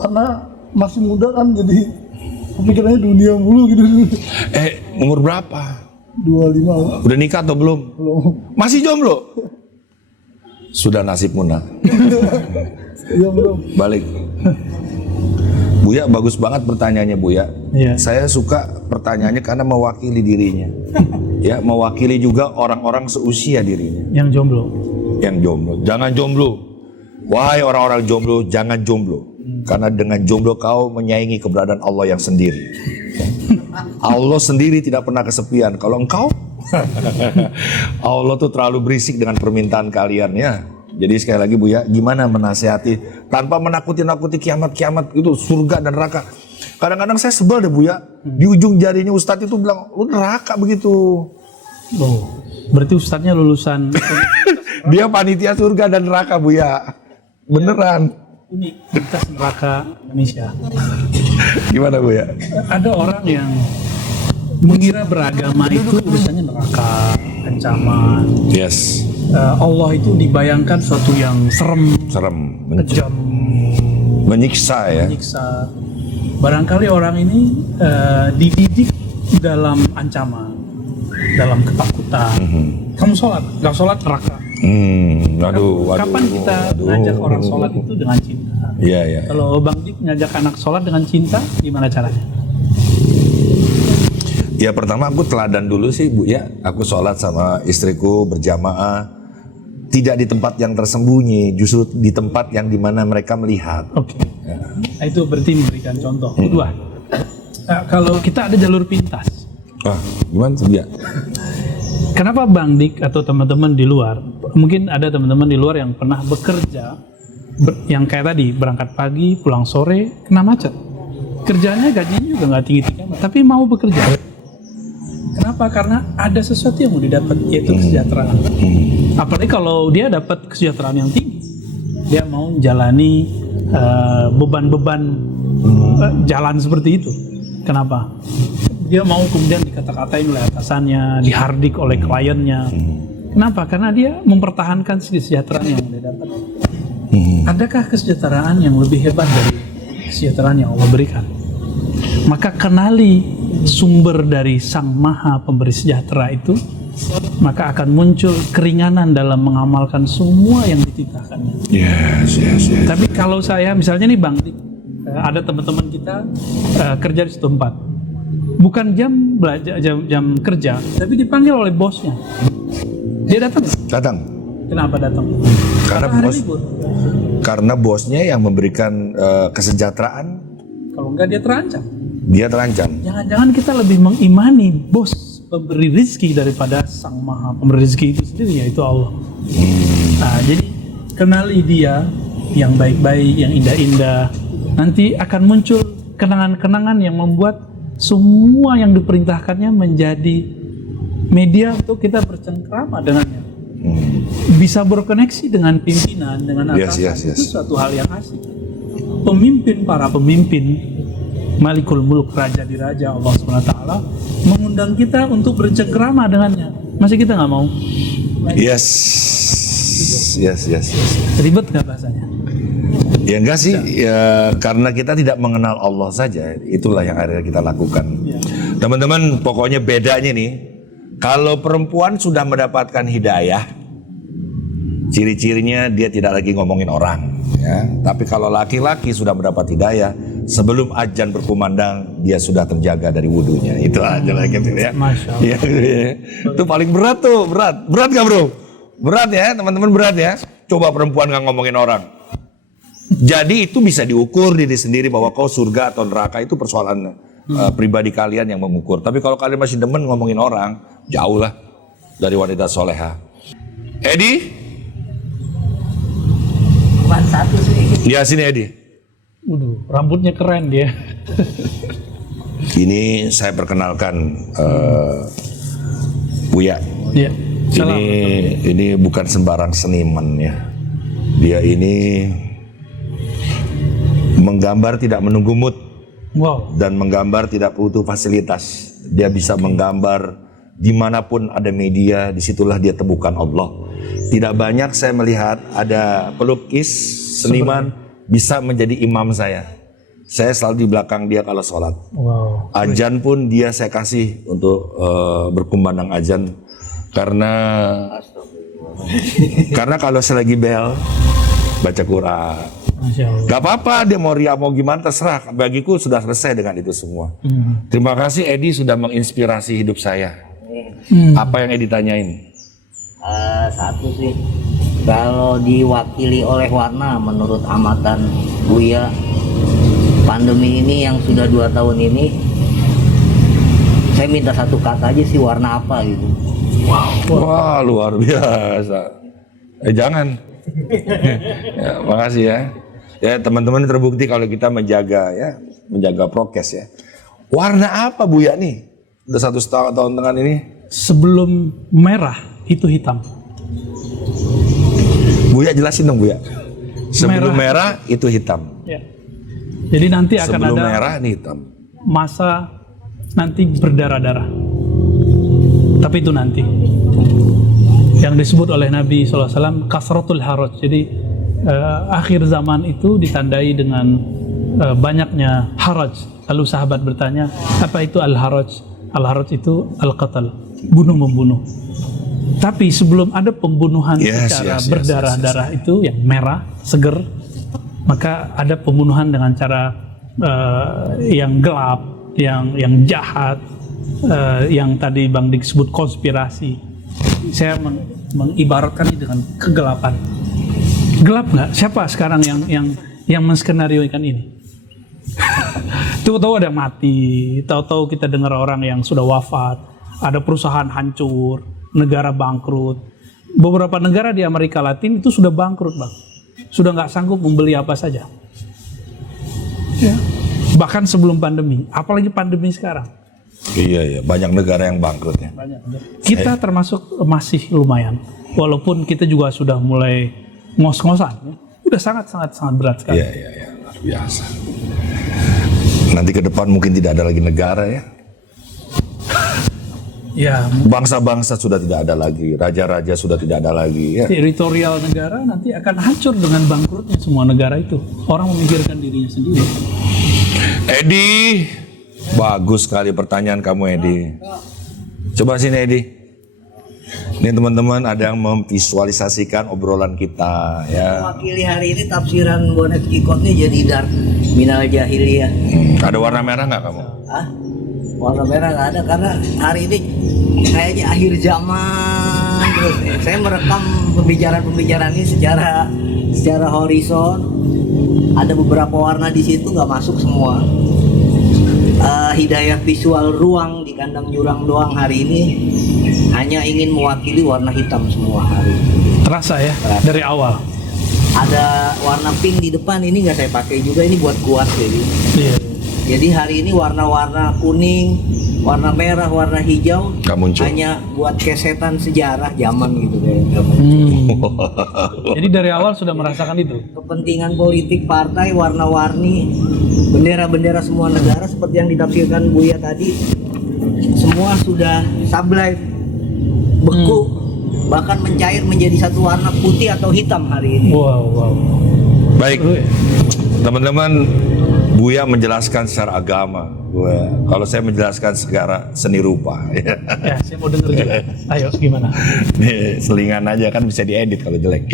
karena masih muda kan, jadi kepikirannya dunia mulu gitu. Umur berapa? 25. Udah nikah atau belum? Belum. Masih jomblo? Sudah nasib Muna. Iya belum. Balik. Buya, bagus banget pertanyaannya Buya. Iya. Saya suka pertanyaannya karena mewakili dirinya. Ya, mewakili juga orang-orang seusia dirinya. Yang jomblo. Yang jomblo, jangan jomblo. Wahai orang-orang jomblo, jangan jomblo. Karena dengan jomblo kau menyaingi keberadaan Allah yang sendiri. Allah sendiri tidak pernah kesepian. Kalau engkau, Allah tuh terlalu berisik dengan permintaan kalian ya. Jadi sekali lagi Buya, gimana menasehati tanpa menakuti kiamat-kiamat itu, surga dan neraka. Kadang-kadang saya sebel deh Buya, di ujung jarinya Ustadz itu bilang, lu neraka begitu. Oh, berarti Ustadznya lulusan Dia panitia surga dan neraka Buya. Beneran. Universitas Neraka Indonesia. Gimana Buya? Ada orang yang mengira beragama itu urusannya neraka, ancaman. Yes. Allah itu dibayangkan suatu yang serem, kejam, menyiksa ya. menyiksa. Barangkali orang ini dididik dalam ancaman, dalam ketakutan. Kamu sholat, gak sholat neraka. Waduh. Kapan kita ngajak orang sholat itu dengan cinta? Iya. Kalau Bang Dik ngajak anak sholat dengan cinta, gimana caranya? Ya pertama aku teladan dulu sih Bu ya. Aku sholat sama istriku berjamaah. Tidak di tempat yang tersembunyi, justru di tempat yang dimana mereka melihat. Oke. Nah, itu berarti memberikan contoh. Kedua, kalau kita ada jalur pintas. Gimana tuh dia? Kenapa Bang Dik atau teman-teman di luar, mungkin ada teman-teman di luar yang pernah bekerja, yang kayak tadi, berangkat pagi, pulang sore, kena macet. Kerjanya gajinya juga nggak tinggi-tinggi amat, tapi mau bekerja. Kenapa? Karena ada sesuatu yang mau didapat, yaitu kesejahteraan. Apalagi kalau dia dapat kesejahteraan yang tinggi, dia mau menjalani beban-beban jalan seperti itu. Kenapa? Dia mau kemudian dikata-katain oleh atasannya, dihardik oleh kliennya. Kenapa? Karena dia mempertahankan kesejahteraan yang dia dapat. Adakah kesejahteraan yang lebih hebat dari kesejahteraan yang Allah berikan? Maka kenali sumber dari Sang Maha Pemberi Sejahtera itu, maka akan muncul keringanan dalam mengamalkan semua yang dititahkannya. Yes. Tapi kalau saya, misalnya nih Bang Dik, ada teman-teman kita kerja di suatu tempat, bukan jam kerja, tapi dipanggil oleh bosnya. Dia datang? Datang. Kenapa datang? Karena bosnya yang memberikan kesejahteraan. Kalau enggak dia terancam. Jangan-jangan kita lebih mengimani bos pemberi rezeki daripada Sang Maha Pemberi rezeki itu sendiri, yaitu Allah. Nah, jadi kenali dia yang baik-baik, yang indah-indah. Nanti akan muncul kenangan-kenangan yang membuat semua yang diperintahkannya menjadi media untuk kita bercengkrama dengannya. Bisa berkoneksi dengan pimpinan, dengan atasan, itu suatu hal yang asik. Para pemimpin Malikul Mulk, Raja di Raja, Allah SWT mengundang kita untuk bercengkrama dengannya. Masa kita nggak mau? Yes. Ribet nggak bahasanya? Ya enggak sih, ya karena kita tidak mengenal Allah saja, itulah yang akhirnya kita lakukan. Teman-teman, pokoknya bedanya nih, kalau perempuan sudah mendapatkan hidayah, ciri-cirinya dia tidak lagi ngomongin orang, ya. Tapi kalau laki-laki sudah mendapat hidayah, sebelum azan berkumandang dia sudah terjaga dari wudunya. Itu aja lagi ya. Masya Allah. Ya, itu paling berat tuh, berat gak bro? Berat ya teman-teman, berat ya. Coba perempuan gak ngomongin orang. Jadi itu bisa diukur diri sendiri bahwa kau surga atau neraka itu persoalan pribadi kalian yang mengukur. Tapi kalau kalian masih demen ngomongin orang, jauh lah dari wanita soleha. Edi? Cuma satu sih. Ya sini Edi. Waduh, rambutnya keren dia. Ini saya perkenalkan Buya. Iya. Ini bukan sembarang seniman ya. Dia ini menggambar tidak menunggu mood. Wow. Dan menggambar tidak butuh fasilitas. Dia bisa menggambar dimanapun ada media, disitulah dia temukan Allah. Tidak banyak saya melihat ada pelukis, seniman bisa menjadi imam saya. Saya selalu di belakang dia kalau sholat. Wow. Azan pun dia saya kasih untuk berkumandang azan. Karena kalau saya lagi bel, baca Quran. Gak apa-apa dia mau ria mau gimana terserah. Bagiku sudah selesai dengan itu semua. Terima kasih Edi sudah menginspirasi hidup saya. Apa yang Edi tanyain? Satu sih, kalau diwakili oleh warna menurut amatan Buya, pandemi ini yang sudah 2 tahun ini, saya minta satu kata aja sih, warna apa gitu. Wah luar biasa. Jangan. Ya, makasih ya. Ya teman-teman terbukti kalau kita menjaga prokes ya. Warna apa Buya nih? Udah 1,5 tahun ini. Sebelum merah itu hitam. Buya jelasin dong Buya. Sebelum merah itu hitam. Ya. Jadi nanti akan Sebelum ada merah ini hitam. masa nanti berdarah-darah. Tapi itu nanti. Yang disebut oleh Nabi SAW kasratul haraj. Jadi akhir zaman itu ditandai dengan banyaknya haraj. Lalu sahabat bertanya, apa itu al-haraj? Al-haraj itu al-qatal, bunuh-membunuh. Tapi sebelum ada pembunuhan secara berdarah-darah itu yang merah, seger, maka ada pembunuhan dengan cara yang gelap, yang jahat, yang tadi Bang Dik sebut konspirasi. Saya mengibaratkan ini dengan kegelapan. Gelap nggak? Siapa sekarang yang menskenariokan ini? Tahu-tahu ada yang mati, tahu-tahu kita dengar orang yang sudah wafat, ada perusahaan hancur, negara bangkrut. Beberapa negara di Amerika Latin itu sudah bangkrut, Bang. Sudah nggak sanggup membeli apa saja. Ya. Bahkan sebelum pandemi, apalagi pandemi sekarang. Iya, banyak negara yang bangkrut ya. Kita termasuk masih lumayan, walaupun kita juga sudah mulai ngos-ngosan. Ya. Udah sangat berat sekali. Iya, luar biasa. Nanti ke depan mungkin tidak ada lagi negara ya. Ya, bangsa-bangsa sudah tidak ada lagi, raja-raja sudah tidak ada lagi. Ya. Teritorial negara nanti akan hancur dengan bangkrutnya semua negara itu. Orang memikirkan dirinya sendiri. Edi, bagus sekali pertanyaan kamu Edi. Coba sini Edi. Ini teman-teman ada yang memvisualisasikan obrolan kita ya. Mewakili hari ini tafsiran bonet kikotnya jadi dark minal jahiliyah. Ada warna merah nggak kamu? Warna merah nggak ada karena hari ini kayaknya akhir zaman. Terus saya merekam pembicaraan ini secara horizon. Ada beberapa warna di situ nggak masuk semua. Hidayah visual ruang di kandang jurang doang hari ini hanya ingin mewakili warna hitam semua hari. Terasa ya dari awal. Ada warna pink di depan ini nggak saya pakai juga, ini buat kuat jadi. Iya. Jadi hari ini warna-warna kuning, warna merah, warna hijau Nggak muncul. hanya buat kesetan sejarah zaman gitu kayak. Jadi dari awal sudah merasakan itu. Kepentingan politik partai, warna-warni, bendera-bendera semua negara seperti yang ditafsirkan Buya tadi, semua sudah sablai, beku, bahkan mencair menjadi satu warna putih atau hitam hari ini. Wow. Baik, Seru ya? teman-teman, Buya menjelaskan secara agama. Kalau saya menjelaskan secara seni rupa. Ya, saya mau denger juga. Ayo, gimana? Nih, selingan aja kan bisa diedit kalau jelek.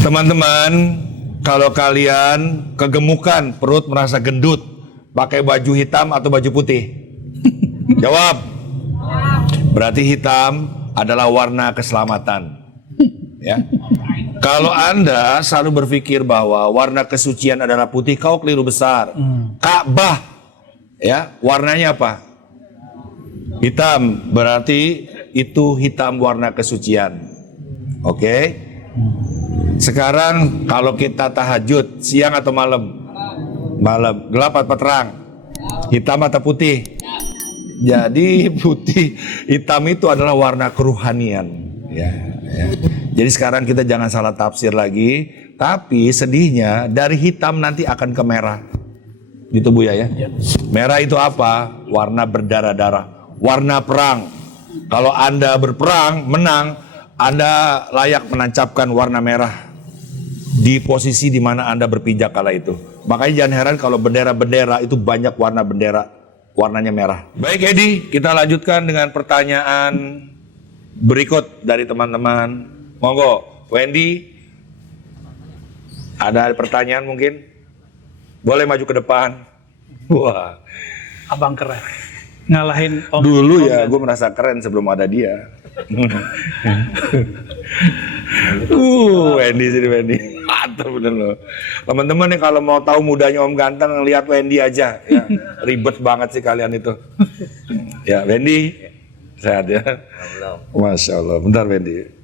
Teman-teman, kalau kalian kegemukan, perut merasa gendut, pakai baju hitam atau baju putih? Jawab. Berarti hitam adalah warna keselamatan. Ya. Kalau Anda selalu berpikir bahwa warna kesucian adalah putih, kau keliru besar. Ka'bah, ya, warnanya apa? Hitam, berarti itu hitam warna kesucian. Oke? Sekarang kalau kita tahajud, siang atau malam? Malam. Gelap atau terang? Hitam atau putih? Jadi putih, hitam itu adalah warna keruhanian. Ya. Jadi sekarang kita jangan salah tafsir lagi. Tapi sedihnya dari hitam nanti akan ke merah. Gitu Buya ya. Merah itu apa? Warna berdarah-darah, warna perang. Kalau Anda berperang, menang, Anda layak menancapkan warna merah di posisi di mana Anda berpijak kala itu. Makanya jangan heran kalau bendera-bendera itu banyak warna bendera, warnanya merah. Baik Edi, kita lanjutkan dengan pertanyaan berikut dari teman-teman. Monggo, Wendy, ada pertanyaan mungkin? Boleh maju ke depan. Wah, Abang keren. Ngalahin Om. dulu ya gue merasa keren sebelum ada dia. Wendy sini Wendy. Mantap bener loh. Teman-teman nih kalau mau tahu mudanya Om Ganteng, lihat Wendy aja. Ya, ribet banget sih kalian itu. Ya Wendy, sehat ya. Masya Allah. Bentar Wendy.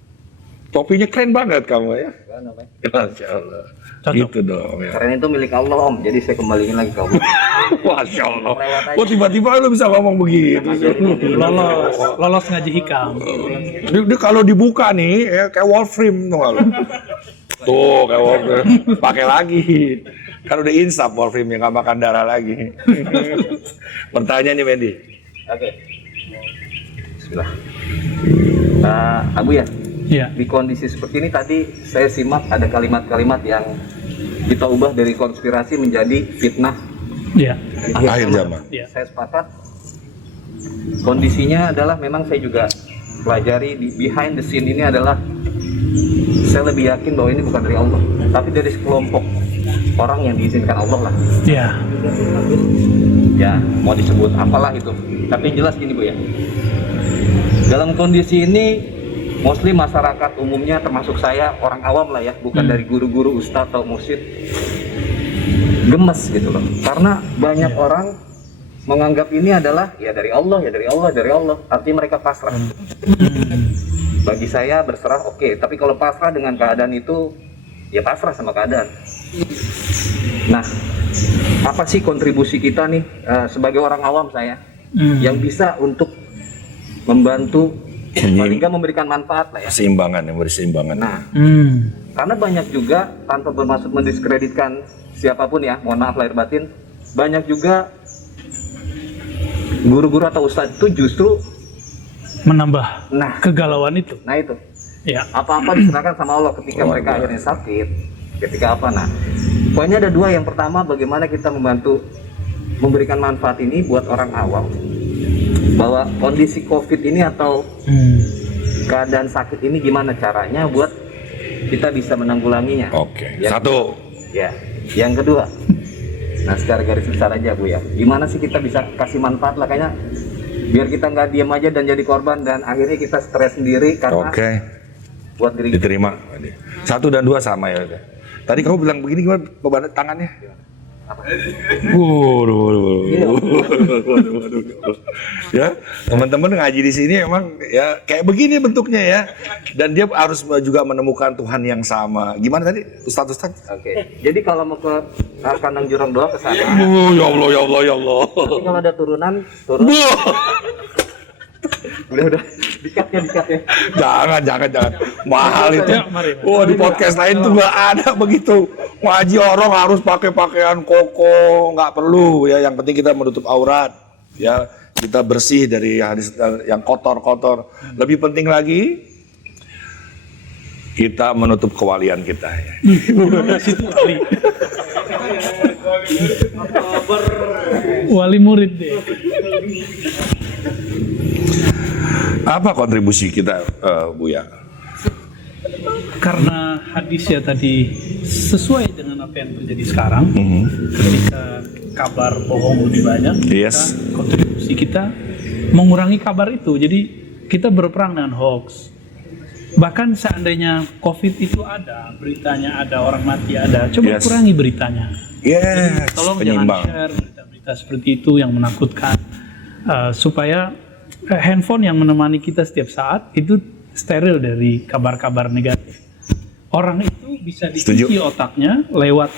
Topinya keren banget kamu ya. Masya Allah. Cocok. Gitu dong ya. Keren itu milik Allah Om, jadi saya kembaliin lagi ke Allah. Masya Allah. Kok tiba-tiba lu bisa ngomong begitu? Lolos ngaji hikam. Dia kalau dibuka nih ya, kayak Wolfram tuh lu. Tuh kayak Wolfram. Pakai lagi. Kan udah insaf Wolfram yang nggak makan darah lagi. Pertanyaan nih Mendy. Oke. Bismillah. Abu ya. Iya. Di kondisi seperti ini tadi saya simak ada kalimat-kalimat yang kita ubah dari konspirasi menjadi fitnah Iya. Akhir zaman. Iya. Saya sepakat. Kondisinya adalah memang saya juga pelajari di behind the scene ini adalah saya lebih yakin bahwa ini bukan dari Allah, tapi dari sekelompok orang yang diizinkan Allah lah. Iya. Ya, mau disebut apalah itu. Tapi yang jelas gini Bu ya. Dalam kondisi ini mostly masyarakat umumnya termasuk saya orang awam lah ya, bukan dari guru-guru, ustadz atau mursyid, gemes gitu loh. Karena banyak orang menganggap ini adalah ya dari Allah, ya dari Allah, dari Allah. Artinya mereka pasrah. Bagi saya berserah oke, tapi kalau pasrah dengan keadaan itu ya pasrah sama keadaan. Nah, apa sih kontribusi kita nih sebagai orang awam saya yang bisa untuk membantu paling nggak memberikan manfaat lah ya. Keseimbangan, yang berseimbangan. Nah, karena banyak juga tanpa bermaksud mendiskreditkan siapapun ya, mohon maaf lahir batin, banyak juga guru-guru atau ustadz itu justru Menambah nah kegalauan itu. nah itu Iya. apa-apa diserahkan sama Allah ketika mereka akhirnya sakit, ketika apa. Nah, poinnya ada dua. Yang pertama, bagaimana kita membantu memberikan manfaat ini buat orang awam, bahwa kondisi COVID ini atau keadaan sakit ini gimana caranya buat kita bisa menanggulanginya. Oke. Yang Satu. ya, yang kedua, nah secara garis besar aja Bu ya, gimana sih kita bisa kasih manfaat lah, kayaknya biar kita nggak diam aja dan jadi korban dan akhirnya kita stres sendiri karena Oke. buat diri Diterima. 1 dan 2 sama ya. Tadi kamu bilang begini, gimana beban tangannya? Waduh. Ya, teman-teman ngaji di sini emang ya kayak begini bentuknya ya. Dan dia harus juga menemukan Tuhan yang sama. Gimana tadi, Ustaz? Oke. Jadi kalau mau ke kandang jurang doang ke sana. Ya Allah. Nanti kalau ada turun. Udah. Dikat ya. Jangan. Mahal itu. Ya, mari. Di podcast lain tuh nggak ada begitu. Ngaji orang harus pakai pakaian koko, nggak perlu ya. Yang penting kita menutup aurat, ya. Kita bersih dari hadis yang kotor-kotor. Lebih penting lagi, kita menutup kewalian kita. Ya. Situ wali murid deh. Apa kontribusi kita, Buya? Karena hadis ya tadi sesuai dengan apa yang terjadi sekarang, ketika kabar bohong lebih banyak, Yes. kontribusi kita mengurangi kabar itu. Jadi kita berperang dengan hoax. Bahkan seandainya COVID itu ada, beritanya ada, orang mati ada, coba Yes. kurangi beritanya. Yes, Tolong penyimbang. jangan share berita-berita seperti itu yang menakutkan, supaya handphone yang menemani kita setiap saat itu steril dari kabar-kabar negatif. Orang itu bisa dicuci otaknya lewat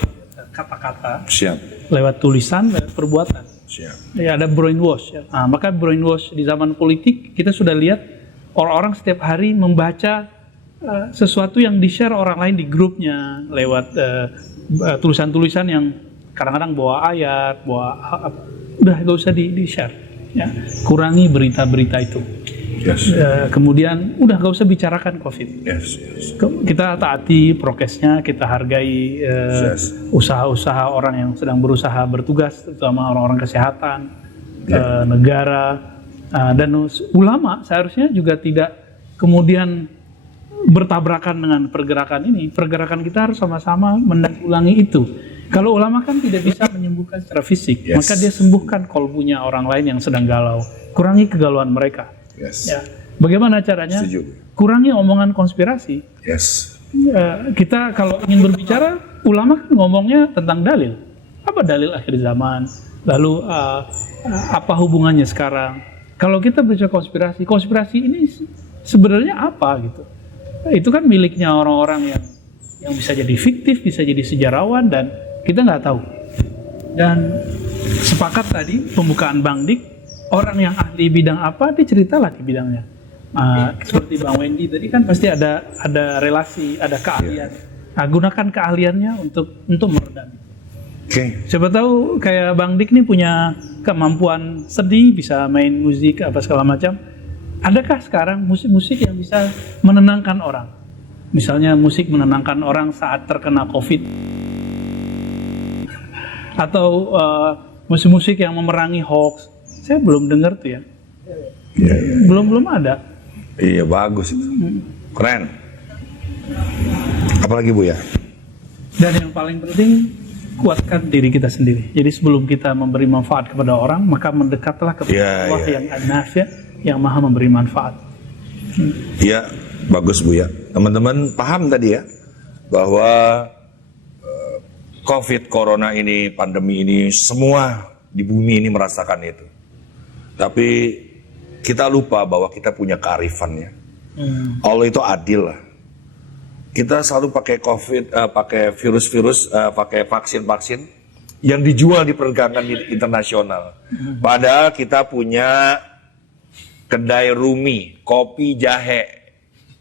kata-kata, Siap. lewat tulisan, lewat perbuatan. Siap. Ya, ada brainwash. Ya. Nah, maka brainwash di zaman politik kita sudah lihat orang-orang setiap hari membaca sesuatu yang di-share orang lain di grupnya lewat tulisan-tulisan yang kadang-kadang bawa ayat, udah gak usah di-share. Ya, kurangi berita-berita itu. Yes. Kemudian udah gak usah bicarakan COVID. Yes. Kita taati prokesnya, kita hargai usaha-usaha orang yang sedang berusaha bertugas, terutama orang-orang kesehatan, negara, dan ulama seharusnya juga tidak kemudian bertabrakan dengan pergerakan ini. Pergerakan kita harus sama-sama menanggulangi itu. Kalau ulama kan tidak bisa menyembuhkan secara fisik, maka dia sembuhkan kolbunya orang lain yang sedang galau. Kurangi kegalauan mereka. Yes. Ya. Bagaimana caranya? Setuju. Kurangi omongan konspirasi. Yes. Kita kalau ingin berbicara, ulama kan ngomongnya tentang dalil. Apa dalil akhir zaman? Lalu apa hubungannya sekarang? Kalau kita bicara konspirasi ini sebenarnya apa gitu? Itu kan miliknya orang-orang yang bisa jadi fiktif, bisa jadi sejarawan, dan kita nggak tahu. Dan sepakat tadi pembukaan Bang Dik, orang yang ahli bidang apa dia ceritalah di bidangnya. Seperti Bang Wendy tadi kan pasti ada relasi, ada keahlian. Nah, gunakan keahliannya untuk meredam. Oke. Siapa tahu kayak Bang Dik nih punya kemampuan sedih, bisa main musik apa segala macam. Adakah sekarang musik-musik yang bisa menenangkan orang? Misalnya musik menenangkan orang saat terkena COVID, atau musik-musik yang memerangi hoax. Saya belum dengar tuh ya. Belum ada. Iya, bagus itu. Keren. Apalagi Bu ya? Dan yang paling penting, kuatkan diri kita sendiri. Jadi sebelum kita memberi manfaat kepada orang, maka mendekatlah kepada Allah yang an-nafi', yang maha memberi manfaat. Iya, bagus Bu ya. Teman-teman paham tadi ya, bahwa COVID, Corona ini, pandemi ini, semua di bumi ini merasakan itu. Tapi kita lupa bahwa kita punya kearifannya. Allah itu adil lah. Kita selalu pakai COVID, pakai virus-virus, pakai vaksin-vaksin yang dijual di perdagangan internasional. Padahal kita punya kedai Rumi, kopi jahe.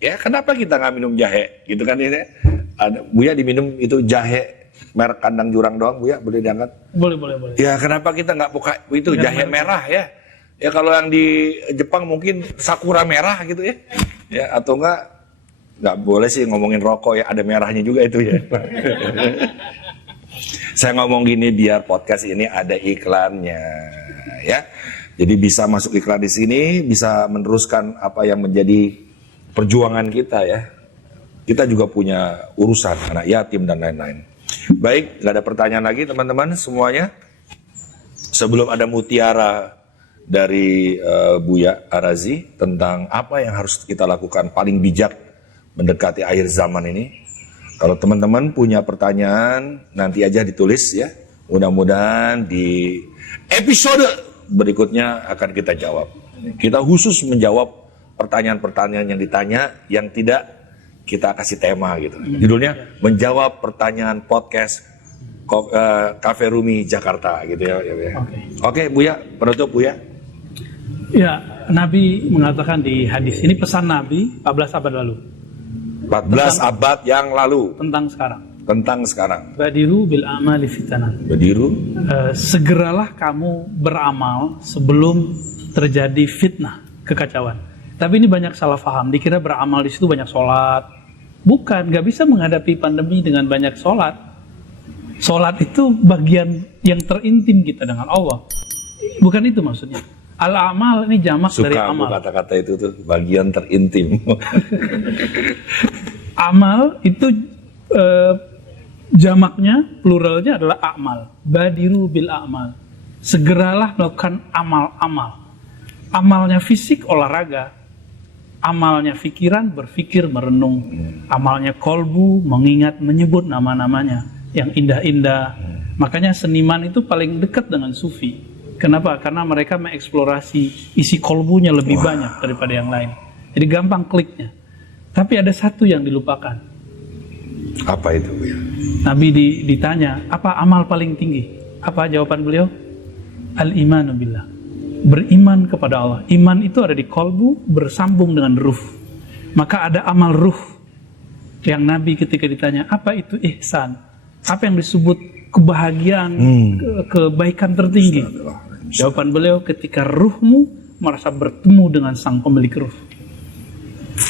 Ya, kenapa kita nggak minum jahe? Gitu kan ini? Buya diminum itu jahe merek kandang jurang doang, Buya, boleh diangkat? Boleh. Ya, kenapa kita nggak buka itu jahe merah ya? Ya kalau yang di Jepang mungkin sakura merah gitu ya. Ya, atau nggak boleh sih ngomongin rokok ya, ada merahnya juga itu ya. Saya ngomong gini biar podcast ini ada iklannya ya. Jadi bisa masuk iklan di sini, bisa meneruskan apa yang menjadi perjuangan kita ya. Kita juga punya urusan anak yatim dan lain-lain. Baik, nggak ada pertanyaan lagi teman-teman semuanya. Sebelum ada mutiara dari Buya Arazi tentang apa yang harus kita lakukan paling bijak mendekati akhir zaman ini. Kalau teman-teman punya pertanyaan, nanti aja ditulis ya. Mudah-mudahan di episode berikutnya akan kita jawab. Kita khusus menjawab pertanyaan-pertanyaan yang ditanya yang tidak kita kasih tema gitu. Judulnya menjawab pertanyaan podcast Cafe Rumi Jakarta gitu ya. Oke, Buya, penutup Buya. Ya, Nabi mengatakan di hadis ini, pesan Nabi 14 abad lalu. 14 abad yang lalu Tentang sekarang. Badiru bil amali fitanan. Badiru. Segeralah kamu beramal sebelum terjadi fitnah, kekacauan. Tapi ini banyak salah paham. Dikira beramal di situ banyak sholat. Bukan, nggak bisa menghadapi pandemi dengan banyak sholat. Sholat itu bagian yang terintim kita dengan Allah. Bukan itu maksudnya. Al-amal ini jamak dari amal. Suka kata-kata itu tuh, bagian terintim. Amal itu jamaknya, pluralnya adalah amal. Badiru bil amal. Segeralah melakukan amal-amal. Amalnya fisik, olahraga. Amalnya pikiran, berpikir, merenung. Amalnya kolbu, mengingat, menyebut nama-namanya yang indah-indah. Makanya seniman itu paling dekat dengan sufi. Kenapa? Karena mereka mengeksplorasi isi kolbunya lebih banyak daripada yang lain. Jadi gampang kliknya. Tapi ada satu yang dilupakan. Apa itu? Ya? Nabi ditanya, apa amal paling tinggi? Apa jawaban beliau? Al-imanu billah. Beriman kepada Allah. Iman itu ada di kolbu, bersambung dengan ruh. Maka ada amal ruh. Yang Nabi ketika ditanya, apa itu ihsan? Apa yang disebut kebahagiaan, kebaikan tertinggi? Jawaban beliau, ketika ruhmu merasa bertemu dengan sang pemilik ruh.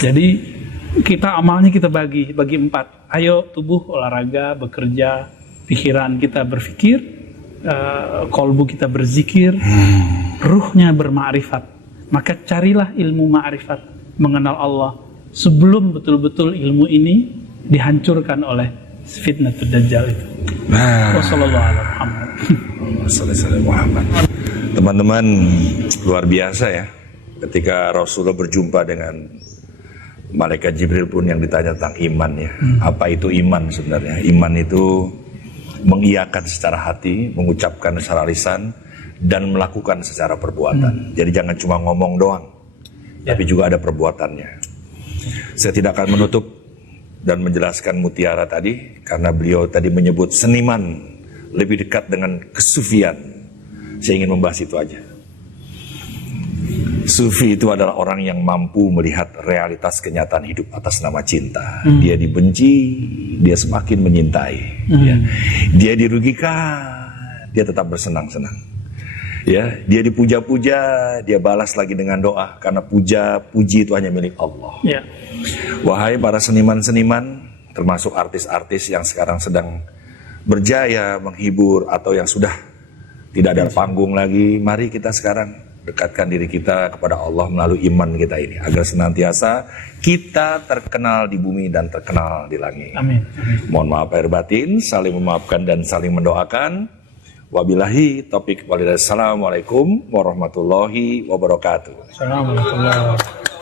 Jadi kita amalnya kita bagi 4. Ayo tubuh olahraga, bekerja, pikiran kita berpikir, kolbu kita berzikir, ruhnya bermakrifat. Maka carilah ilmu makrifat, mengenal Allah sebelum betul-betul ilmu ini dihancurkan oleh fitnatul dajjal itu. Wassalamualaikum. Teman-teman, luar biasa ya. Ketika Rasulullah berjumpa dengan malaikat Jibril pun yang ditanya tentang iman ya. Apa itu iman sebenarnya? Iman itu mengiyakan secara hati, mengucapkan secara lisan, dan melakukan secara perbuatan. Jadi jangan cuma ngomong doang, tapi juga ada perbuatannya. Saya tidak akan menutup dan menjelaskan mutiara tadi, karena beliau tadi menyebut seniman lebih dekat dengan kesufian. Saya ingin membahas itu aja. Sufi itu adalah orang yang mampu melihat realitas kenyataan hidup atas nama cinta. Dia dibenci, dia semakin menyintai. Ya. Dia dirugikan, dia tetap bersenang-senang. Ya, dia dipuja-puja, dia balas lagi dengan doa, karena puji itu hanya milik Allah. Ya. Wahai para seniman-seniman, termasuk artis-artis yang sekarang sedang berjaya menghibur atau yang sudah tidak ada panggung lagi, mari kita sekarang dekatkan diri kita kepada Allah melalui iman kita ini, agar senantiasa kita terkenal di bumi dan terkenal di langit. Amin. Mohon maaf lahir batin, saling memaafkan dan saling mendoakan. Wabillahi taufiq walhidayah. Assalamualaikum warahmatullahi wabarakatuh. Assalamualaikum warahmatullahi wabarakatuh.